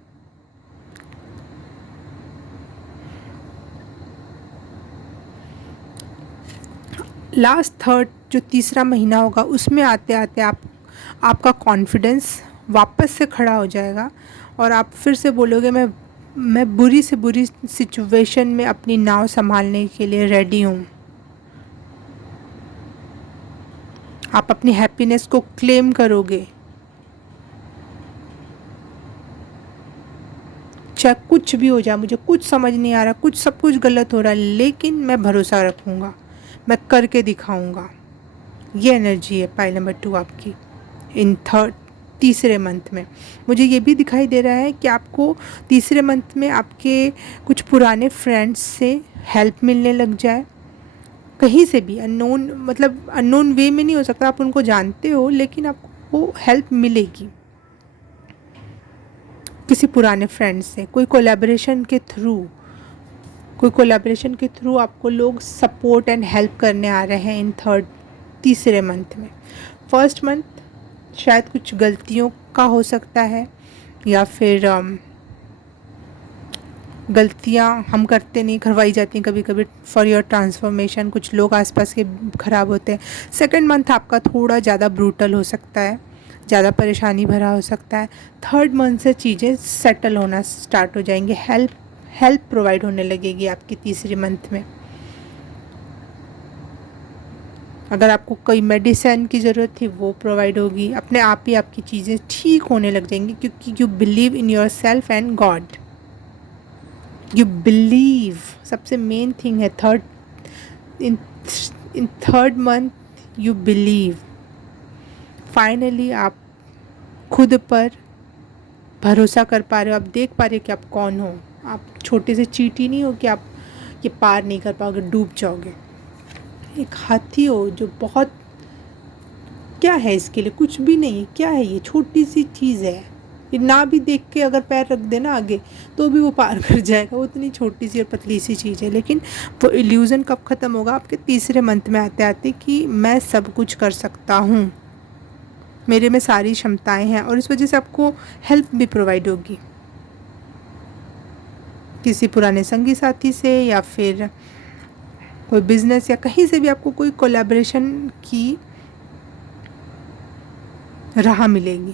लास्ट थर्ड जो तीसरा महीना होगा, उसमें आते आते आपका कॉन्फिडेंस वापस से खड़ा हो जाएगा और आप फिर से बोलोगे मैं बुरी से बुरी सिचुएशन में अपनी नाव संभालने के लिए रेडी हूँ। आप अपनी हैप्पीनेस को क्लेम करोगे, चाहे कुछ भी हो जाए, मुझे कुछ समझ नहीं आ रहा, सब कुछ गलत हो रहा है, लेकिन मैं भरोसा रखूँगा, मैं करके दिखाऊँगा। ये एनर्जी है पाइल नंबर 2 आपकी इन तीसरे मंथ में। मुझे ये भी दिखाई दे रहा है कि आपको तीसरे मंथ में आपके कुछ पुराने फ्रेंड्स से हेल्प मिलने लग जाए, कहीं से भी अननोन, मतलब अननोन वे में नहीं हो सकता, आप उनको जानते हो, लेकिन आपको हेल्प मिलेगी किसी पुराने फ्रेंड से, कोई कोलैबोरेशन के थ्रू आपको लोग सपोर्ट एंड हेल्प करने आ रहे हैं इन तीसरे मंथ में। फर्स्ट मंथ शायद कुछ गलतियों का हो सकता है, या फिर गलतियां हम करते नहीं, करवाई जाती हैं कभी कभी फॉर योर ट्रांसफॉर्मेशन, कुछ लोग आसपास के ख़राब होते हैं। सेकंड मंथ आपका थोड़ा ज़्यादा ब्रूटल हो सकता है, ज़्यादा परेशानी भरा हो सकता है। थर्ड मंथ से चीज़ें सेटल होना स्टार्ट हो जाएंगी, हेल्प प्रोवाइड होने लगेगी आपकी तीसरे मंथ में। अगर आपको कोई मेडिसिन की ज़रूरत थी वो प्रोवाइड होगी, अपने आप ही आपकी चीज़ें ठीक होने लग जाएंगी, क्योंकि you believe in your self and God. You believe, सबसे मेन थिंग है in third month you believe. Finally आप खुद पर भरोसा कर पा रहे हो, आप देख पा रहे हो कि आप कौन हो। आप छोटे से चींटी नहीं हो कि आप ये पार नहीं कर पाओगे, डूब जाओगे। एक हाथी हो जो बहुत, क्या है इसके लिए, कुछ भी नहीं, क्या है ये, छोटी सी चीज़ है, ये ना भी देख के अगर पैर रख देना आगे तो भी वो पार कर जाएगा, वो इतनी छोटी सी और पतली सी चीज़ है। लेकिन वो इल्यूज़न कब ख़त्म होगा, आपके तीसरे मंथ में आते आते, कि मैं सब कुछ कर सकता हूँ, मेरे में सारी क्षमताएं हैं, और इस वजह से आपको हेल्प भी प्रोवाइड होगी किसी पुराने संगी साथी से, या फिर कोई बिजनेस या कहीं से भी आपको कोई कोलैबोरेशन की राह मिलेगी,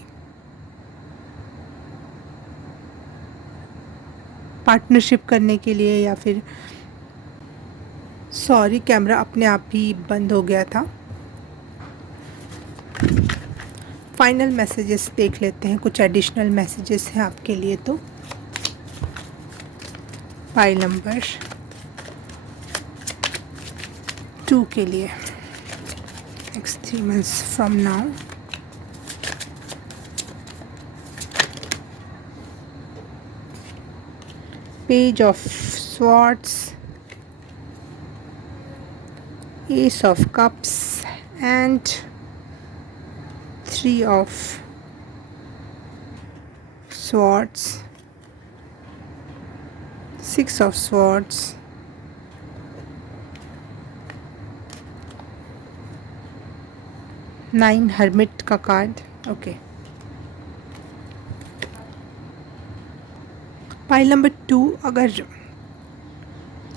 पार्टनरशिप करने के लिए, या फिर सॉरी कैमरा अपने आप ही बंद हो गया था। फाइनल मैसेजेस देख लेते हैं, कुछ एडिशनल मैसेजेस हैं आपके लिए। तो पाइल नंबर 2 के लिए, next 3 months from now. Page of swords, S of cups and 3 of swords, 6 of swords, 9 hermit का कार्ड। ओके, पाइल नंबर 2, अगर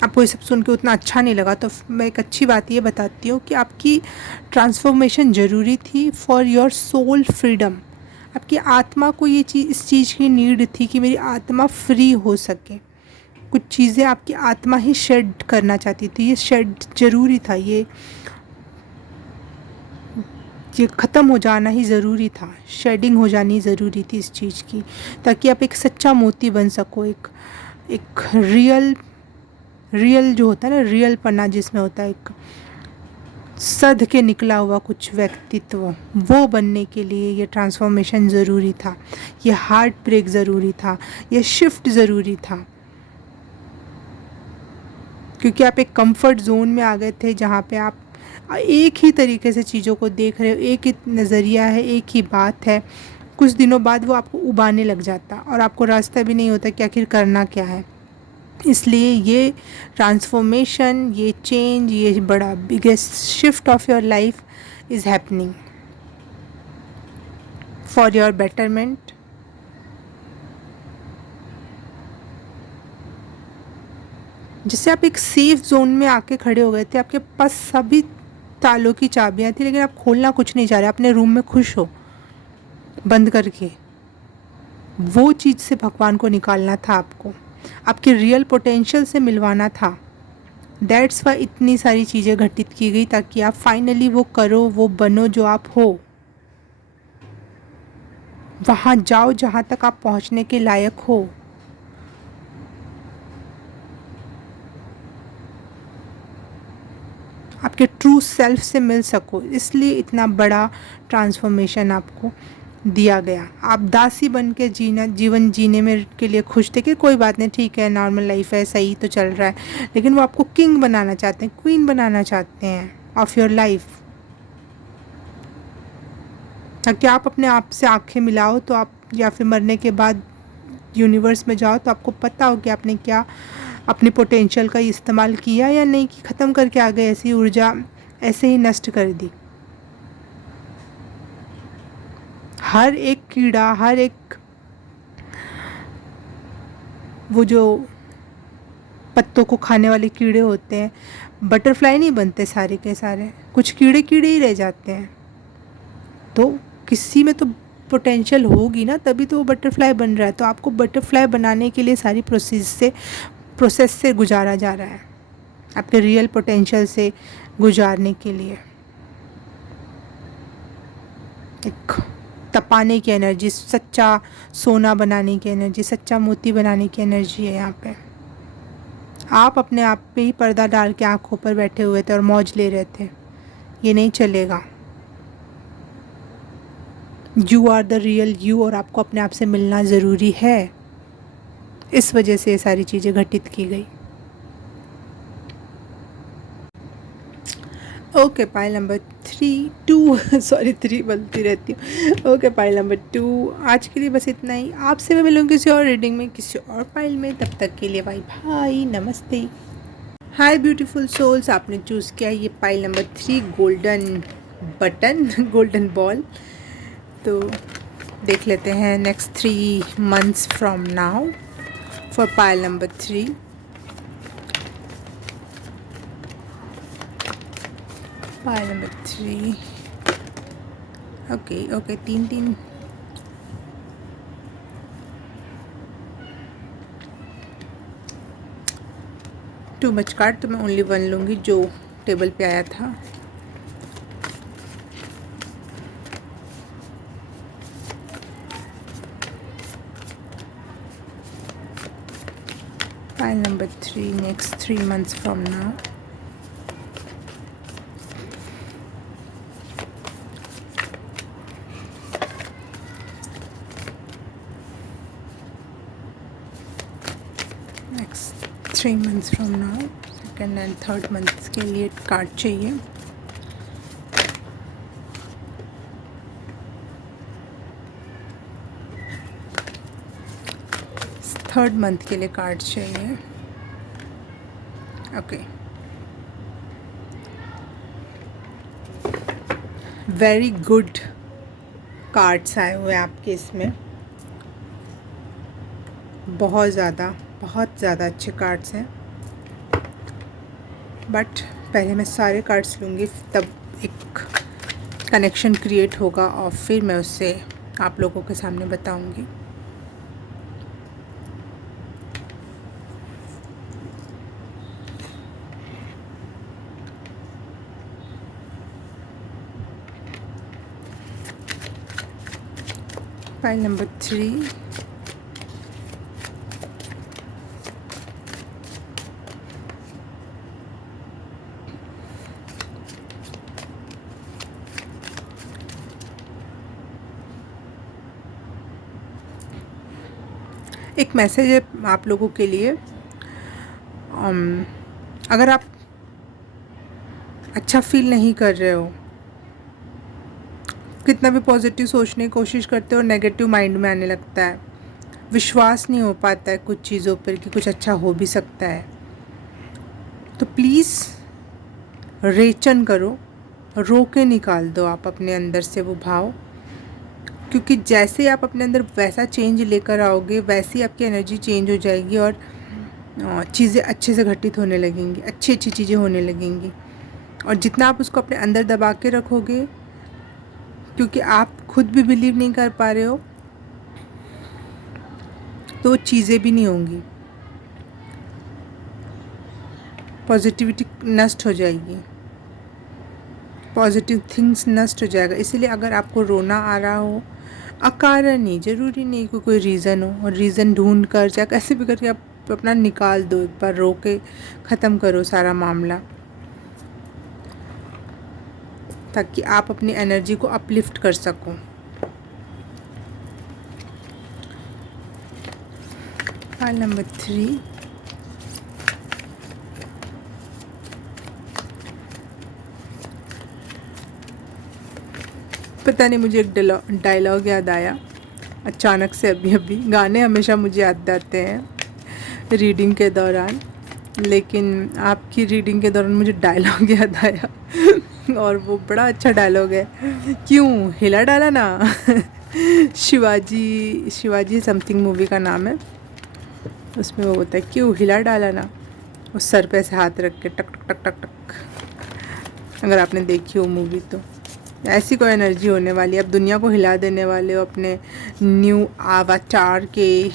आपको ये सब सुन के उतना अच्छा नहीं लगा तो मैं एक अच्छी बात ये बताती हूँ कि आपकी ट्रांसफॉर्मेशन ज़रूरी थी फॉर योर सोल फ्रीडम। आपकी आत्मा को ये चीज़, इस चीज़ की नीड थी कि मेरी आत्मा फ्री हो सके। कुछ चीज़ें आपकी आत्मा ही शेड करना चाहती थी, ये शेड ज़रूरी था, ये ख़त्म हो जाना ही ज़रूरी था, शेडिंग हो जानी ज़रूरी थी इस चीज़ की, ताकि आप एक सच्चा मोती बन सको, एक रियल जो होता है ना, रियल पन्ना जिसमें होता है एक सध के निकला हुआ कुछ व्यक्तित्व, वो बनने के लिए ये ट्रांसफॉर्मेशन ज़रूरी था, ये हार्ट ब्रेक ज़रूरी था, ये शिफ्ट ज़रूरी था। क्योंकि आप एक कंफर्ट जोन में आ गए थे जहाँ पे आप एक ही तरीके से चीज़ों को देख रहे हो, एक ही नज़रिया है, एक ही बात है। कुछ दिनों बाद वो आपको उबाने लग जाता और आपको रास्ता भी नहीं होता कि आखिर करना क्या है। इसलिए ये ट्रांसफॉर्मेशन, ये चेंज, ये बड़ा biggest shift of your life is happening for your betterment. जैसे आप एक सेफ जोन में आके खड़े हो गए थे, आपके पास सभी तालों की चाबियां थी, लेकिन आप खोलना कुछ नहीं चाह रहे, अपने रूम में खुश हो बंद करके। वो चीज़ से भगवान को निकालना था आपको, आपके रियल पोटेंशियल से मिलवाना था। दैट्स वाई इतनी सारी चीज़ें घटित की गई, ताकि आप फाइनली वो करो, वो बनो जो आप हो, वहाँ जाओ जहाँ तक आप पहुँचने के लायक हो। आपके ट्रू सेल्फ से मिल सको, इसलिए इतना बड़ा ट्रांसफॉर्मेशन आपको दिया गया। आप दासी बन के जीवन जीने में के लिए खुश थे कि कोई बात नहीं, ठीक है, नॉर्मल लाइफ है, सही तो चल रहा है, लेकिन वो आपको किंग बनाना चाहते हैं, क्वीन बनाना चाहते हैं ऑफ योर लाइफ, ताकि आप अपने आप से आंखें मिलाओ तो आप, या फिर मरने के बाद यूनिवर्स में जाओ तो आपको पता हो कि आपने क्या अपने पोटेंशियल का इस्तेमाल किया या नहीं, कि ख़त्म करके आ गए, ऐसी ऊर्जा ऐसे ही नष्ट कर दी। हर एक कीड़ा, हर एक वो जो पत्तों को खाने वाले कीड़े होते हैं, बटरफ्लाई नहीं बनते सारे के सारे, कुछ कीड़े कीड़े ही रह जाते हैं। तो किसी में तो पोटेंशियल होगी ना, तभी तो वो बटरफ्लाई बन रहा है। तो आपको बटरफ्लाई बनाने के लिए सारी प्रोसेस से गुजारा जा रहा है, आपके रियल पोटेंशियल से गुजारने के लिए। एक तपाने की एनर्जी, सच्चा सोना बनाने की एनर्जी, सच्चा मोती बनाने की एनर्जी है यहाँ पे। आप अपने आप पे ही पर्दा डाल के आंखों पर बैठे हुए थे और मौज ले रहे थे, ये नहीं चलेगा। You are the real you, और आपको अपने आप से मिलना ज़रूरी है। इस वजह से ये सारी चीज़ें घटित की गई। ओके, पाइल नंबर 3 बोलती रहती हूँ। ओके, पाइल नंबर 2, आज के लिए बस इतना ही। आपसे मैं मिलूँगी किसी और रीडिंग में, किसी और पाइल में। तब तक के लिए बाय बाय, नमस्ते। हाय ब्यूटीफुल सोल्स, आपने चूज़ किया ये pile number 3, golden button, golden ball. तो देख लेते हैं next 3 months from now for pile number 3। Pile number 3। Okay okay, 3 too much card, तो मैं ओनली 1 लूँगी जो टेबल पे आया था। Pile number 3, next 3 months from now. Next 3 months from now, second and third months के लिए कार्ड चाहिए। थर्ड मंथ के लिए कार्ड चाहिए। ओके, वेरी गुड कार्ड्स आए हुए हैं आपके इसमें, बहुत ज़्यादा अच्छे कार्ड्स हैं। बट पहले मैं सारे कार्ड्स लूँगी, तब एक कनेक्शन क्रिएट होगा और फिर मैं उससे आप लोगों के सामने बताऊँगी। फाइल नंबर 3, एक मैसेज है आप लोगों के लिए। अगर आप अच्छा फील नहीं कर रहे हो, कितना भी पॉजिटिव सोचने की कोशिश करते हो, नेगेटिव माइंड में आने लगता है, विश्वास नहीं हो पाता है कुछ चीज़ों पर कि कुछ अच्छा हो भी सकता है, तो प्लीज़ रेचन करो, रो के निकाल दो आप अपने अंदर से वो भाव, क्योंकि जैसे आप अपने अंदर वैसा चेंज लेकर आओगे, वैसी आपकी एनर्जी चेंज हो जाएगी और चीज़ें अच्छे से घटित होने लगेंगी, अच्छी चीज़ें होने लगेंगी। और जितना आप उसको अपने अंदर दबा के रखोगे, क्योंकि आप खुद भी बिलीव नहीं कर पा रहे हो, तो चीज़ें भी नहीं होंगी, पॉजिटिविटी नष्ट हो जाएगी, पॉजिटिव थिंग्स नष्ट हो जाएगा। इसलिए अगर आपको रोना आ रहा हो, अकारण ही, ज़रूरी नहीं कि कोई रीज़न हो, और रीज़न ढूंढ कर या कैसे भी करके आप अपना निकाल दो, एक बार रो के ख़त्म करो सारा मामला, ताकि आप अपनी एनर्जी को अपलिफ्ट कर सको। फाइल नंबर 3, पता नहीं, मुझे एक डायलॉग याद आया अचानक से अभी। गाने हमेशा मुझे याद आते हैं रीडिंग के दौरान, लेकिन आपकी रीडिंग के दौरान मुझे डायलॉग याद आया और वो बड़ा अच्छा डायलॉग है, क्यों हिला डाला ना। शिवाजी समथिंग मूवी का नाम है, उसमें वो होता है, क्यों हिला डाला ना, उस सर पे ऐसे हाथ रख के टक टक टक टक टक। अगर आपने देखी हो मूवी तो ऐसी कोई एनर्जी होने वाली है, आप दुनिया को हिला देने वाले हो अपने न्यू अवतार के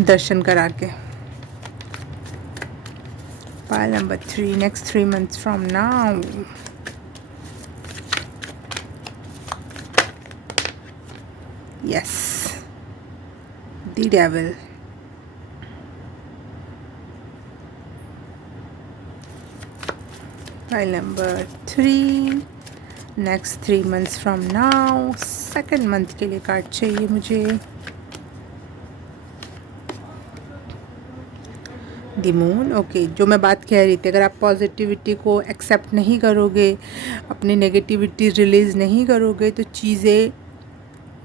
दर्शन करा के। Pile number 3, next 3 months from now. Yes, the devil. File number 3, next 3 months from now, second month के लिए कार्ड चाहिए मुझे। The moon. ओके, जो मैं बात कह रही थी, अगर आप पॉजिटिविटी को एक्सेप्ट नहीं करोगे, अपनी नेगेटिविटी रिलीज़ नहीं करोगे, तो चीज़ें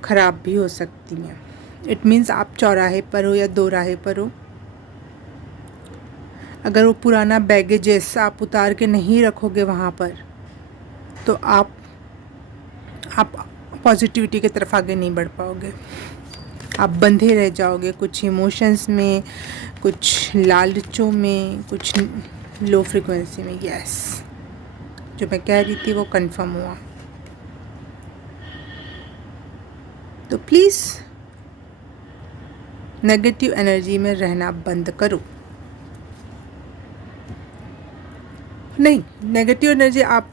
ख़राब भी हो सकती हैं। इट मीन्स आप चौराहे पर हो या दो राहे पर हो, अगर वो पुराना बैगेजेस आप उतार के नहीं रखोगे वहाँ पर, तो आप पॉजिटिविटी की तरफ आगे नहीं बढ़ पाओगे, आप बंधे रह जाओगे कुछ इमोशंस में, कुछ लालचों में, कुछ लो फ्रिक्वेंसी में। यस, जो मैं कह रही थी वो कंफर्म हुआ। तो प्लीज़ नेगेटिव एनर्जी में रहना बंद करो। नहीं, नेगेटिव एनर्जी आप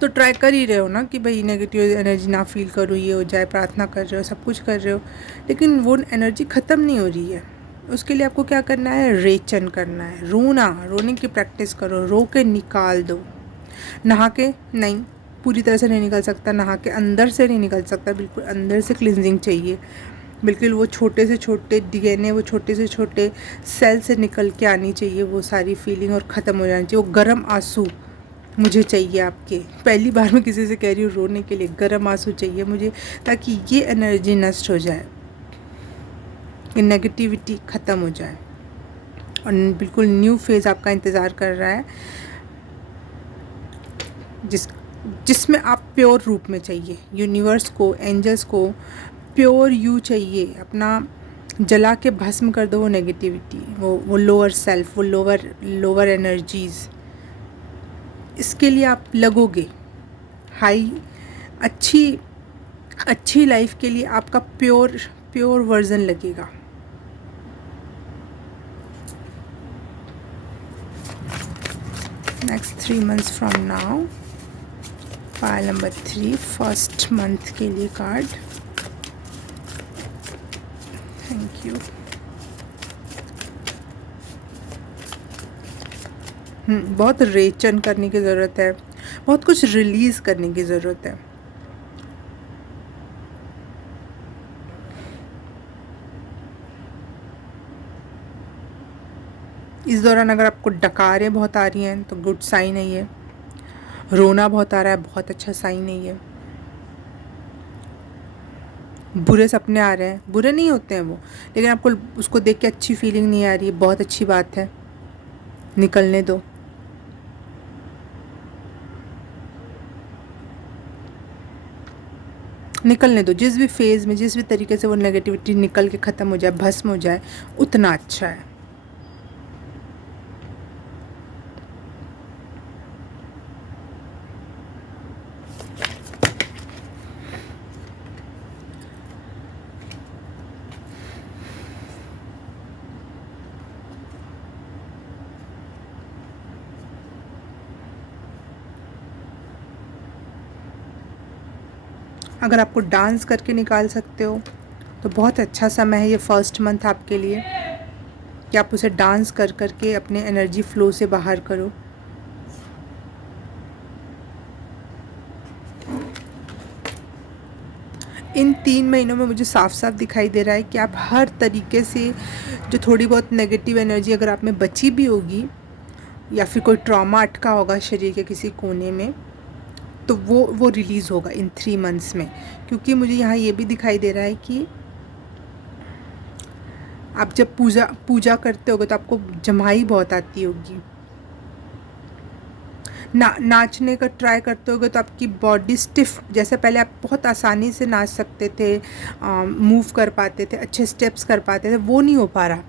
तो ट्राई कर ही रहे हो ना कि भाई नेगेटिव एनर्जी ना फील करो, ये हो जाए, प्रार्थना कर रहे हो, सब कुछ कर रहे हो, लेकिन वो एनर्जी ख़त्म नहीं हो रही है। उसके लिए आपको क्या करना है, रेचन करना है, रोने की प्रैक्टिस करो, रो के निकाल दो। नहा के नहीं, पूरी तरह से नहीं निकल सकता, नहा के अंदर से नहीं निकल सकता, बिल्कुल अंदर से क्लिनजिंग चाहिए, बिल्कुल वो छोटे से छोटे डीएनए, वो छोटे से छोटे सेल से निकल के आनी चाहिए वो सारी फीलिंग, और ख़त्म हो जानी चाहिए। वो गर्म आंसू मुझे चाहिए आपके, पहली बार मैं किसी से कह रही हूँ रोने के लिए, गर्म आंसू चाहिए मुझे, ताकि ये एनर्जी नष्ट हो जाए, ये नेगेटिविटी ख़त्म हो जाए, और बिल्कुल न्यू फेज़ आपका इंतज़ार कर रहा है, जिसमें आप प्योर रूप में चाहिए। यूनिवर्स को, एंजल्स को प्योर यू चाहिए, अपना जला के भस्म कर दो वो नेगेटिविटी, वो लोअर सेल्फ, वो लोअर एनर्जीज़। इसके लिए आप लगोगे हाई, अच्छी लाइफ के लिए आपका प्योर वर्जन लगेगा। Next 3 months from now, pile number 3, first month के लिए कार्ड। Thank you. बहुत रेचन करने की ज़रूरत है, बहुत कुछ रिलीज़ करने की ज़रूरत है। इस दौरान अगर आपको डकारें बहुत आ रही हैं तो गुड साइन है ये। रोना बहुत आ रहा है, बहुत अच्छा साइन है ये। बुरे सपने आ रहे हैं, बुरे नहीं होते हैं वो, लेकिन आपको उसको देख के अच्छी फीलिंग नहीं आ रही है, बहुत अच्छी बात है, निकलने दो। निकलने दो, जिस भी फेज़ में, जिस भी तरीके से वो नेगेटिविटी निकल के ख़त्म हो जाए, भस्म हो जाए, उतना अच्छा है। अगर आपको डांस करके निकाल सकते हो तो बहुत अच्छा समय है ये फर्स्ट मंथ आपके लिए, कि आप उसे डांस कर करके अपने एनर्जी फ्लो से बाहर करो। इन 3 महीनों में मुझे साफ साफ दिखाई दे रहा है कि आप हर तरीके से जो थोड़ी बहुत नेगेटिव एनर्जी अगर आप में बची भी होगी, या फिर कोई ट्रॉमा अटका होगा शरीर के किसी कोने में, तो वो रिलीज़ होगा इन 3 मंथ्स में। क्योंकि मुझे यहाँ ये भी दिखाई दे रहा है कि आप जब पूजा करते होगे तो आपको जम्हाई बहुत आती होगी, नाचने का ट्राई करते होगे तो आपकी बॉडी स्टिफ, जैसे पहले आप बहुत आसानी से नाच सकते थे, मूव कर पाते थे, अच्छे स्टेप्स कर पाते थे, वो नहीं हो पा रहा,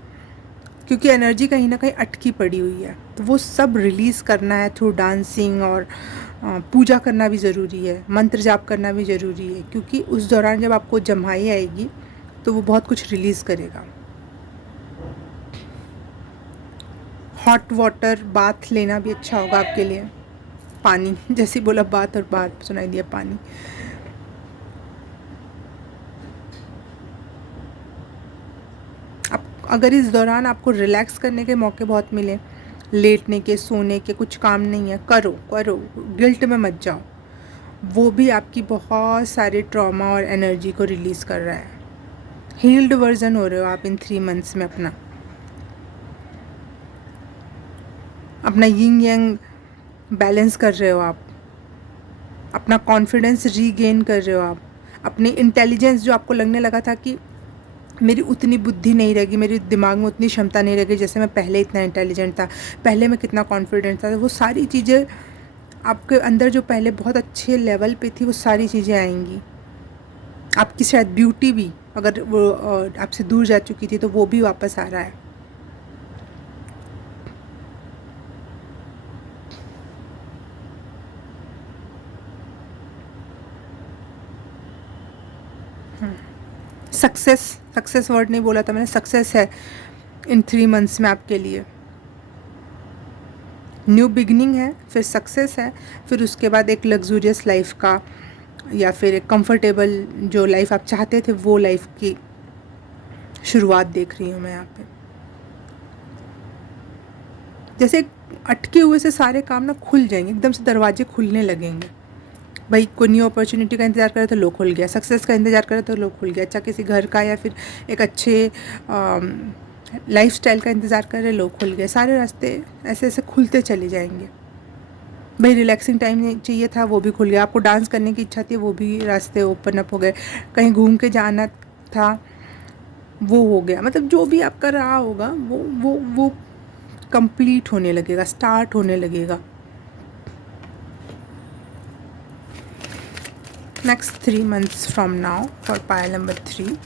क्योंकि एनर्जी कहीं ना कहीं अटकी पड़ी हुई है। तो वो सब रिलीज़ करना है थ्रू डांसिंग, और पूजा करना भी ज़रूरी है, मंत्र जाप करना भी ज़रूरी है, क्योंकि उस दौरान जब आपको जम्हाई आएगी तो वो बहुत कुछ रिलीज़ करेगा। हॉट वाटर बाथ लेना भी अच्छा होगा आपके लिए। पानी, जैसे बोला बात और बात सुनाई दिया पानी। आप अगर इस दौरान आपको रिलैक्स करने के मौके बहुत मिले, लेटने के, सोने के, कुछ काम नहीं है, करो, गिल्ट में मत जाओ, वो भी आपकी बहुत सारे ट्रॉमा और एनर्जी को रिलीज़ कर रहा है। हील्ड वर्जन हो रहे हो आप इन 3 मंथ्स में, अपना यिंग यांग बैलेंस कर रहे हो आप, अपना कॉन्फिडेंस रीगेन कर रहे हो आप, अपनी इंटेलिजेंस, जो आपको लगने लगा था कि मेरी उतनी बुद्धि नहीं रहेगी, मेरे दिमाग में उतनी क्षमता नहीं रहेगी, जैसे मैं पहले इतना इंटेलिजेंट था, पहले मैं कितना कॉन्फिडेंट था, वो सारी चीज़ें आपके अंदर जो पहले बहुत अच्छे लेवल पे थी, वो सारी चीज़ें आएंगी। आपकी शायद ब्यूटी भी, अगर वो आपसे दूर जा चुकी थी, तो वो भी वापस आ रहा है। सक्सेस, सक्सेस वर्ड नहीं बोला था मैंने, सक्सेस है इन 3 मंथ्स में आपके लिए। न्यू बिगनिंग है, फिर सक्सेस है, फिर उसके बाद एक लग्जूरियस लाइफ का या फिर एक कंफर्टेबल जो लाइफ आप चाहते थे वो लाइफ की शुरुआत देख रही हूँ मैं यहाँ पे। जैसे अटके हुए से सारे काम ना खुल जाएंगे, एकदम से दरवाजे खुलने लगेंगे। भाई कोई न्यू अपॉर्चुनिटी का इंतज़ार करे तो लो खुल गया, सक्सेस का इंतज़ार करे तो लो खुल गया, अच्छा किसी घर का या फिर एक अच्छे लाइफस्टाइल का इंतज़ार करे लो खुल गया, सारे रास्ते ऐसे ऐसे खुलते चले जाएंगे। भाई रिलैक्सिंग टाइम चाहिए था वो भी खुल गया, आपको डांस करने की इच्छा थी वो भी रास्ते ओपन अप हो गए, कहीं घूम के जाना था वो हो गया। मतलब जो भी आपका रहा होगा वो कंप्लीट होने लगेगा, स्टार्ट होने लगेगा। Next 3 months from now for Payal number 3।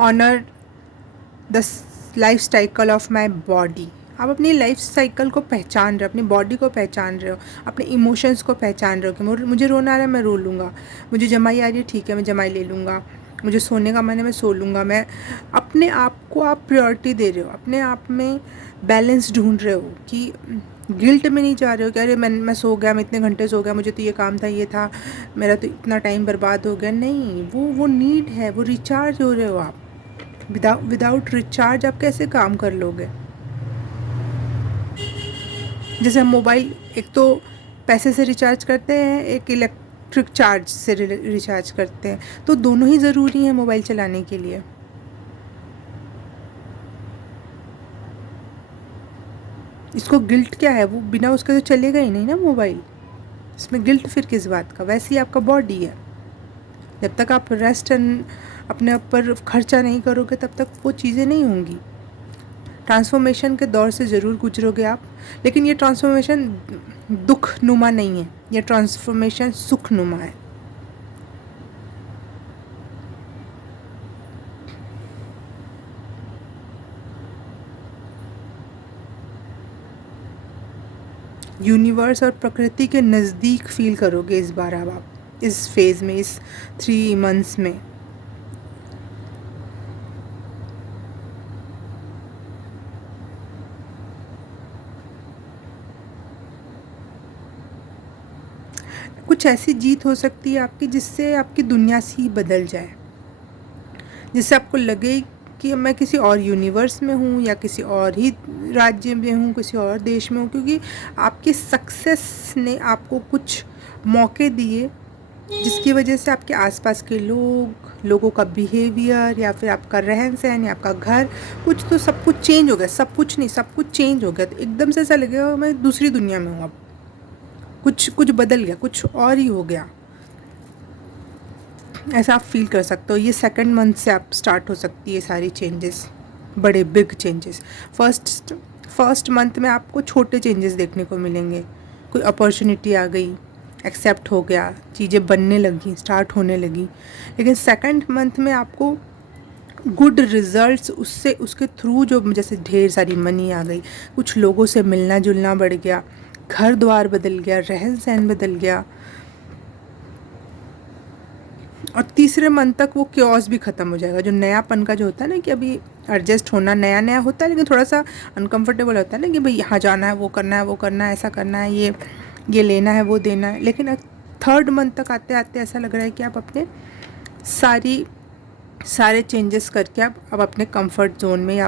Honour the life cycle of my body. आप अपनी लाइफ साइकिल को पहचान रहे हो, अपनी बॉडी को पहचान रहे हो, अपने इमोशंस को पहचान रहे हो कि मुझे रोना आ रहा है मैं रो लूँगा, मुझे जमाई आ रही है ठीक है मैं जमाई ले लूँगा, मुझे सोने का मन है मैं सो लूँगा। मैं अपने आप को आप प्रायोरिटी दे रहे हो, अपने आप में बैलेंस ढूंढ रहे हो कि गिल्ट में नहीं जा रहे हो कि अरे मैं सो गया, मैं इतने घंटे सो गया, मुझे तो ये काम था ये था, मेरा तो इतना टाइम बर्बाद हो गया। नहीं, वो नीड है, वो रिचार्ज हो रहे हो आप। विदाउट रिचार्ज आप कैसे काम कर लोगे। जैसे हम मोबाइल एक तो पैसे से रिचार्ज करते हैं, एक इलेक्ट्रिक चार्ज से रिचार्ज करते हैं, तो दोनों ही ज़रूरी हैं मोबाइल चलाने के लिए। इसको गिल्ट क्या है, वो बिना उसके तो चलेगा ही नहीं ना मोबाइल, इसमें गिल्ट फिर किस बात का। वैसे ही आपका बॉडी है, जब तक आप रेस्ट एंड अपने ऊपर खर्चा नहीं करोगे तब तक वो चीज़ें नहीं होंगी। ट्रांसफॉर्मेशन के दौर से ज़रूर गुजरोगे आप, लेकिन ये ट्रांसफॉर्मेशन दुख नुमा नहीं है, ये ट्रांसफॉर्मेशन सुख नुमा है। यूनिवर्स और प्रकृति के नज़दीक फील करोगे इस बार अब आप इस फेज़ में, इस 3 months में। कुछ ऐसी जीत हो सकती है आपकी जिससे आपकी दुनिया से ही बदल जाए, जिससे आपको लगे कि मैं किसी और यूनिवर्स में हूँ या किसी और ही राज्य में हूँ, किसी और देश में हूँ, क्योंकि आपकी सक्सेस ने आपको कुछ मौके दिए जिसकी वजह से आपके आसपास के लोगों का बिहेवियर या फिर आपका रहन सहन या आपका घर, कुछ तो सब कुछ चेंज हो गया। सब कुछ नहीं, सब कुछ चेंज हो गया, तो एकदम से ऐसा लगेगा मैं दूसरी दुनिया में हूँ अब, कुछ बदल गया, कुछ और ही हो गया, ऐसा आप फील कर सकते हो। ये 2nd month से आप स्टार्ट हो सकती है सारी चेंजेस, बड़े बिग चेंजेस। फर्स्ट मंथ में आपको छोटे चेंजेस देखने को मिलेंगे, कोई अपॉर्चुनिटी आ गई, एक्सेप्ट हो गया, चीज़ें बनने लगी, स्टार्ट होने लगी। लेकिन 2nd month में आपको गुड रिजल्ट्स उसके थ्रू, जो जैसे ढेर सारी मनी आ गई, कुछ लोगों से मिलना जुलना बढ़ गया, घर द्वार बदल गया, रहन सहन बदल गया, और तीसरे मंथ तक वो क्योस भी ख़त्म हो जाएगा। जो नयापन का जो होता है ना कि अभी एडजस्ट होना नया नया होता है, लेकिन थोड़ा सा अनकंफर्टेबल होता है ना कि भाई यहाँ जाना है, वो करना है, ऐसा करना है, ये लेना है, वो देना है। लेकिन 3rd month तक आते आते ऐसा लग रहा है कि आप अपने सारे चेंजेस करके आप अब अपने कंफर्ट जोन में या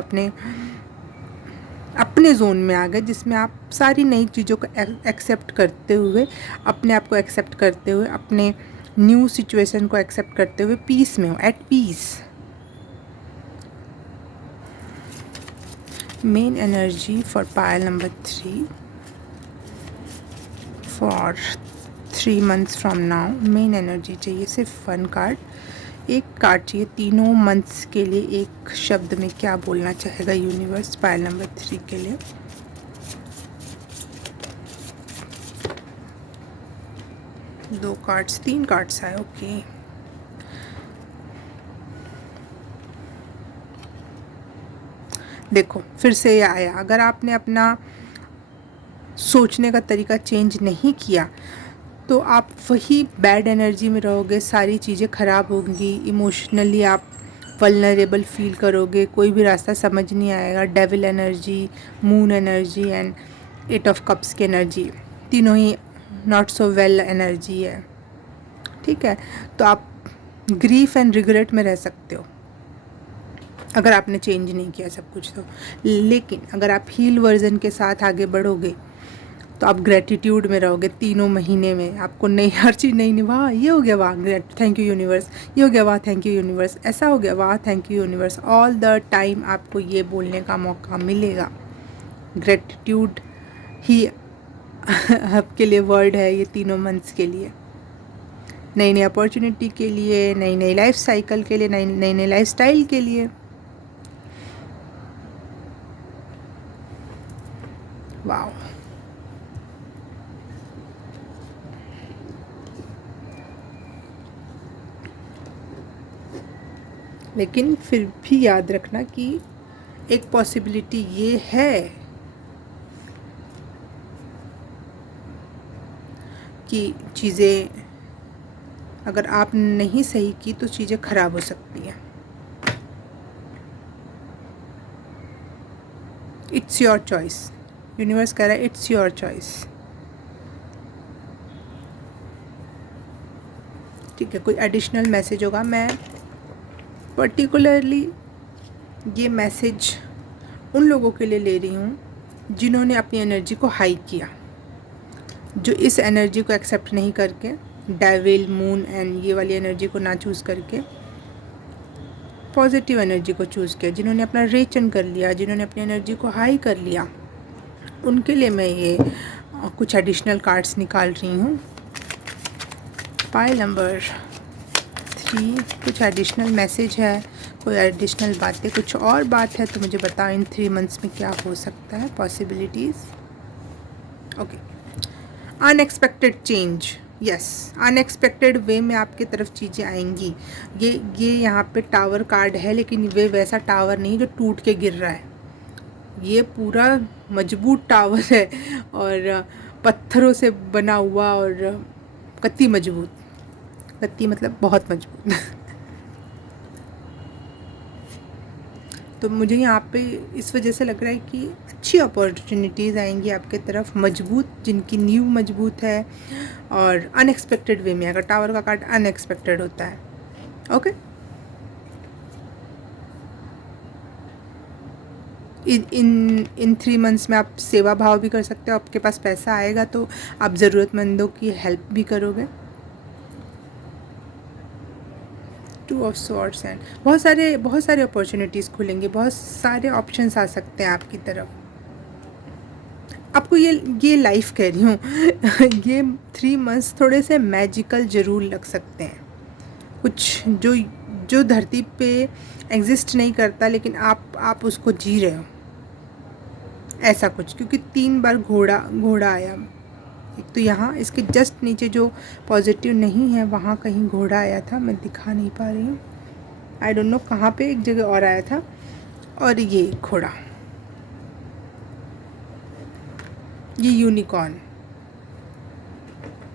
अपने जोन में आ गए, जिसमें आप सारी नई चीज़ों को एक्सेप्ट करते हुए, अपने आप को एक्सेप्ट करते हुए, अपने न्यू सिचुएशन को एक्सेप्ट करते हुए पीस में हो, at peace. Main energy for Payal number 3 for 3 months from now. Main energy चाहिए सिर्फ 1 कार्ड, एक कार्ड चाहिए तीनों मंथ्स के लिए। एक शब्द में क्या बोलना चाहेगा यूनिवर्स पायल नंबर 3 के लिए? दो कार्ड्स, 3 कार्ड्स आए, ओके। देखो फिर से ये आया, अगर आपने अपना सोचने का तरीका चेंज नहीं किया तो आप वही बैड एनर्जी में रहोगे, सारी चीज़ें ख़राब होंगी, इमोशनली आप वल्नरेबल फील करोगे, कोई भी रास्ता समझ नहीं आएगा। Devil energy, moon energy and 8 of cups की एनर्जी, तीनों ही नॉट सो वेल एनर्जी है, ठीक है। तो आप ग्रीफ एंड रिग्रेट में रह सकते हो अगर आपने चेंज नहीं किया सब कुछ तो। लेकिन अगर आप हील वर्जन के साथ आगे बढ़ोगे तो आप ग्रेटिट्यूड में रहोगे तीनों महीने में। आपको नई हर चीज़ नई, वाह ये हो गया, वाह थैंक यू यूनिवर्स, ये हो गया, वाह थैंक यू यूनिवर्स, ऐसा हो गया, वाह thank you universe. All the time आपको ये बोलने का मौका मिलेगा। ग्रेटिट्यूड ही आपके लिए वर्ड है ये तीनों मंथ्स के लिए, नई नई अपॉर्चुनिटी के लिए, नई नई लाइफ साइकिल के लिए, नई नई लाइफ स्टाइल के लिए। वाह, लेकिन फिर भी याद रखना कि एक पॉसिबिलिटी ये है कि चीज़ें अगर आप नहीं सही की तो चीज़ें ख़राब हो सकती हैं। इट्स योर चॉइस, यूनिवर्स कह रहा है इट्स योर चॉइस, ठीक है। कोई एडिशनल मैसेज होगा, मैं पर्टिकुलरली ये मैसेज उन लोगों के लिए ले रही हूँ जिन्होंने अपनी एनर्जी को हाई किया, जो इस एनर्जी को एक्सेप्ट नहीं करके, डेविल, मून एंड ये वाली एनर्जी को ना चूज़ करके पॉजिटिव एनर्जी को चूज़ किया, जिन्होंने अपना रेचन कर लिया, जिन्होंने अपनी एनर्जी को हाई कर लिया, उनके लिए मैं ये कुछ एडिशनल कार्ड्स निकाल रही हूँ। पाइल नंबर 3, कुछ एडिशनल मैसेज है, कोई एडिशनल बातें, कुछ और बात है तो मुझे बताओ इन 3 मंथ्स में क्या हो सकता है, possibilities. Okay, unexpected change, yes, unexpected way में आपकी तरफ चीज़ें आएंगी। ये यहाँ पे टावर कार्ड है, लेकिन वे वैसा टावर नहीं जो टूट के गिर रहा है, ये पूरा मजबूत टावर है और पत्थरों से बना हुआ और कत्ती मजबूत, कत्ती मतलब बहुत मजबूत तो मुझे यहाँ पे इस वजह से लग रहा है कि अच्छी अपॉर्चुनिटीज़ आएंगी आपके तरफ, मजबूत, जिनकी नींव मजबूत है और अनएक्सपेक्टेड वे में। अगर टावर का कार्ड अनएक्सपेक्टेड होता है, ओके। इन 3 मंथ्स में आप सेवा भाव भी कर सकते हो, आपके पास पैसा आएगा तो आप ज़रूरतमंदों की हेल्प भी करोगे। 2 ऑफ स्वॉर्ड्स एंड बहुत सारे अपॉर्चुनिटीज़ खुलेंगे, बहुत सारे ऑप्शंस आ सकते हैं आपकी तरफ। आपको ये लाइफ कह रही हूँ ये 3 मंथ्स थोड़े से मैजिकल ज़रूर लग सकते हैं, कुछ जो धरती पे एग्जिस्ट नहीं करता लेकिन आप उसको जी रहे हो, ऐसा कुछ। क्योंकि 3 बार घोड़ा आया, एक तो यहाँ इसके जस्ट नीचे जो पॉजिटिव नहीं है वहाँ कहीं घोड़ा आया था, मैं दिखा नहीं पा रही हूँ, आई डोंट नो कहाँ पे, एक जगह और आया था। और ये घोड़ा, ये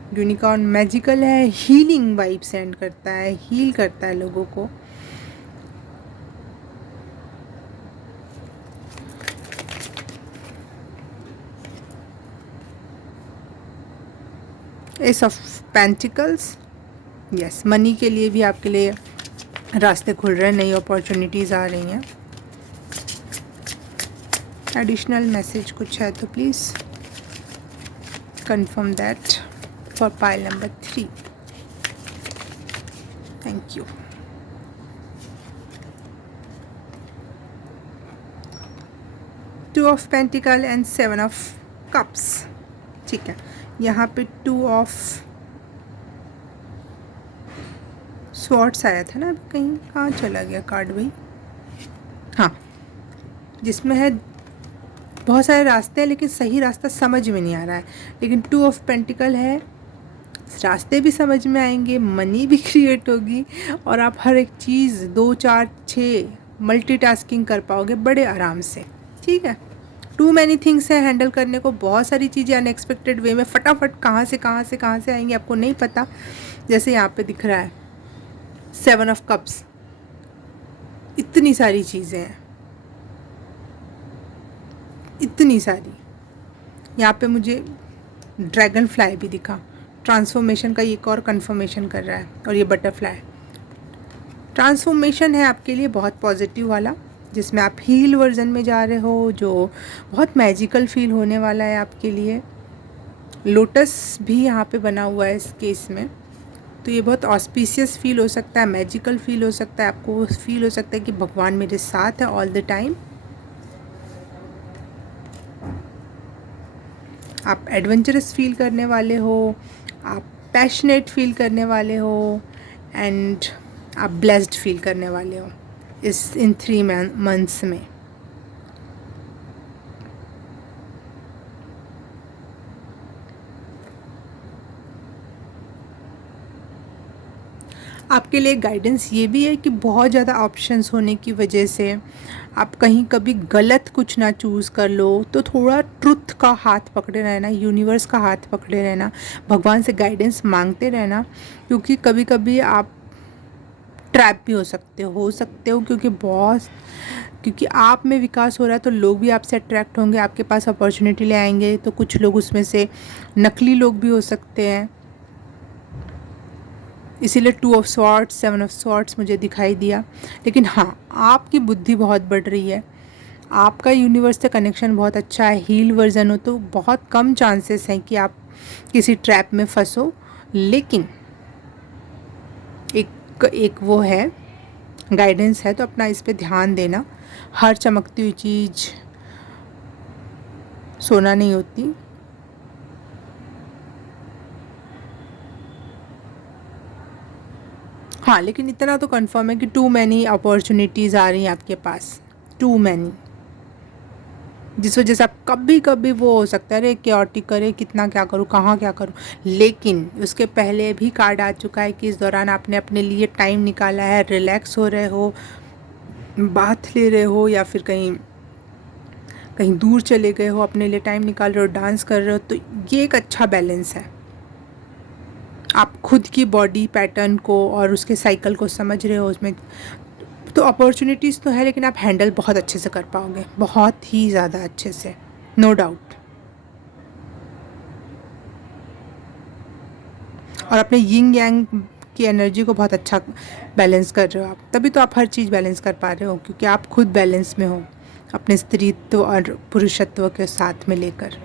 यूनिकॉर्न मैजिकल है, हीलिंग वाइब सेंड करता है, हील करता है लोगों को। S of pentacles, yes, money के लिए भी आपके लिए रास्ते खुल रहे हैं, नई अपॉर्चुनिटीज़ आ रही हैं। एडिशनल मैसेज कुछ है तो please confirm that for pile number 3, thank you. Two of pentacle and 7 of cups, ठीक है। यहाँ पे 2 ऑफ स्वॉर्ड्स आया था ना अभी, कहीं कहाँ चला गया कार्ड भाई, हाँ, जिसमें है बहुत सारे रास्ते हैं लेकिन सही रास्ता समझ में नहीं आ रहा है, लेकिन 2 ऑफ पेंटिकल है, रास्ते भी समझ में आएंगे, मनी भी क्रिएट होगी और आप हर एक चीज़ 2 4 6 मल्टीटास्किंग कर पाओगे बड़े आराम से, ठीक है। टू मैनी थिंग्स है हैंडल करने को, बहुत सारी चीज़ें अनएक्सपेक्टेड वे में फटाफट कहाँ से आएंगी आपको नहीं पता। जैसे यहाँ पे दिख रहा है 7 ऑफ कप्स, इतनी सारी चीज़ें हैं, इतनी सारी। यहाँ पे मुझे ड्रैगन फ्लाई भी दिखा, ट्रांसफॉर्मेशन का एक और कंफर्मेशन कर रहा है, और ये बटरफ्लाई ट्रांसफॉर्मेशन है आपके लिए बहुत पॉजिटिव वाला, जिसमें आप हील वर्जन में जा रहे हो, जो बहुत मैजिकल फील होने वाला है आपके लिए। लोटस भी यहाँ पे बना हुआ है इस केस में, तो ये बहुत ऑस्पिशियस फील हो सकता है, मैजिकल फील हो सकता है, आपको फील हो सकता है कि भगवान मेरे साथ है ऑल द टाइम। आप एडवेंचरस फील करने वाले हो, आप पैशनेट फील करने वाले हो, एंड आप ब्लेस्ड फील करने वाले हो इन 3 मंथ्स में। आपके लिए गाइडेंस ये भी है कि बहुत ज़्यादा ऑप्शंस होने की वजह से आप कहीं कभी गलत कुछ ना चूज़ कर लो, तो थोड़ा ट्रुथ का हाथ पकड़े रहना, यूनिवर्स का हाथ पकड़े रहना, भगवान से गाइडेंस मांगते रहना, क्योंकि कभी कभी आप ट्रैप भी हो सकते हो क्योंकि आप में विकास हो रहा है, तो लोग भी आपसे अट्रैक्ट होंगे, आपके पास अपॉर्चुनिटी ले आएंगे, तो कुछ लोग उसमें से नकली लोग भी हो सकते हैं, इसीलिए 2 ऑफ स्वॉर्ड्स 7 ऑफ स्वॉर्ड्स मुझे दिखाई दिया। लेकिन हाँ, आपकी बुद्धि बहुत बढ़ रही है, आपका यूनिवर्स से कनेक्शन बहुत अच्छा है, हील वर्जन हो तो बहुत कम चांसेस हैं कि आप किसी ट्रैप में फंसो, लेकिन एक वो है गाइडेंस है, तो अपना इस पे ध्यान देना। हर चमकती हुई चीज़ सोना नहीं होती, हाँ, लेकिन इतना तो कंफर्म है कि टू मैनी अपॉर्चुनिटीज़ आ रही हैं आपके पास, टू मैनी, जिस वजह से आप कभी कभी वो हो सकता है अरे क्योटिक करे, कितना क्या करूँ, कहाँ क्या करूँ, लेकिन उसके पहले भी कार्ड आ चुका है कि इस दौरान आपने अपने लिए टाइम निकाला है, रिलैक्स हो रहे हो, बाथ ले रहे हो, या फिर कहीं कहीं दूर चले गए हो, अपने लिए टाइम निकाल रहे हो, डांस कर रहे हो, तो ये एक अच्छा बैलेंस है। आप खुद की बॉडी पैटर्न को और उसके साइकिल को समझ रहे हो, उसमें तो अपॉर्चुनिटीज़ तो है, लेकिन आप हैंडल बहुत अच्छे से कर पाओगे, बहुत ही ज़्यादा अच्छे से, नो डाउट। और अपने यिंग यांग की एनर्जी को बहुत अच्छा बैलेंस कर रहे हो आप, तभी तो आप हर चीज़ बैलेंस कर पा रहे हो, क्योंकि आप खुद बैलेंस में हो अपने स्त्रीत्व और पुरुषत्व के साथ में लेकर।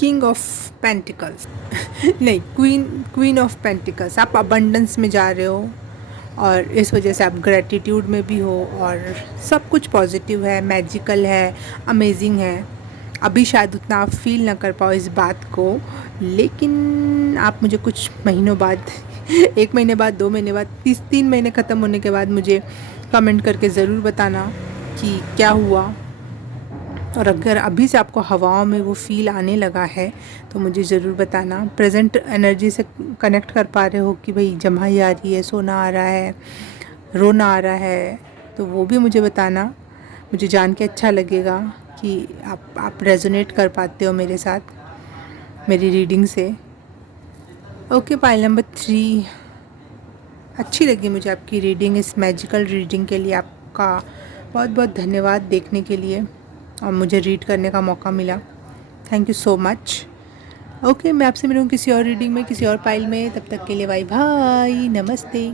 किंग ऑफ पेंटिकल्स नहीं, क्वीन ऑफ पेंटिकल्स, आप अबंडेंस में जा रहे हो और इस वजह से आप ग्रेटिट्यूड में भी हो, और सब कुछ पॉजिटिव है, मैजिकल है, अमेजिंग है। अभी शायद उतना आप फील ना कर पाओ इस बात को, लेकिन आप मुझे कुछ महीनों बाद 1 महीने बाद, 2 महीने बाद, 3 महीने ख़त्म होने के बाद मुझे कमेंट करके ज़रूर बताना कि क्या हुआ। और अगर अभी से आपको हवाओं में वो फील आने लगा है तो मुझे ज़रूर बताना। प्रेजेंट एनर्जी से कनेक्ट कर पा रहे हो कि भाई जम्हाई आ रही है, सोना आ रहा है, रोना आ रहा है, तो वो भी मुझे बताना। मुझे जान के अच्छा लगेगा कि आप रेजोनेट कर पाते हो मेरे साथ मेरी रीडिंग से। ओके, पाइल नंबर 3, अच्छी लगी मुझे आपकी रीडिंग। इस मैजिकल रीडिंग के लिए आपका बहुत बहुत धन्यवाद देखने के लिए, और मुझे रीड करने का मौका मिला। Thank you so much. Okay, मैं आपसे मिलूँ किसी और रीडिंग में, किसी और पाइल में। तब तक के लिए बाय बाय, नमस्ते।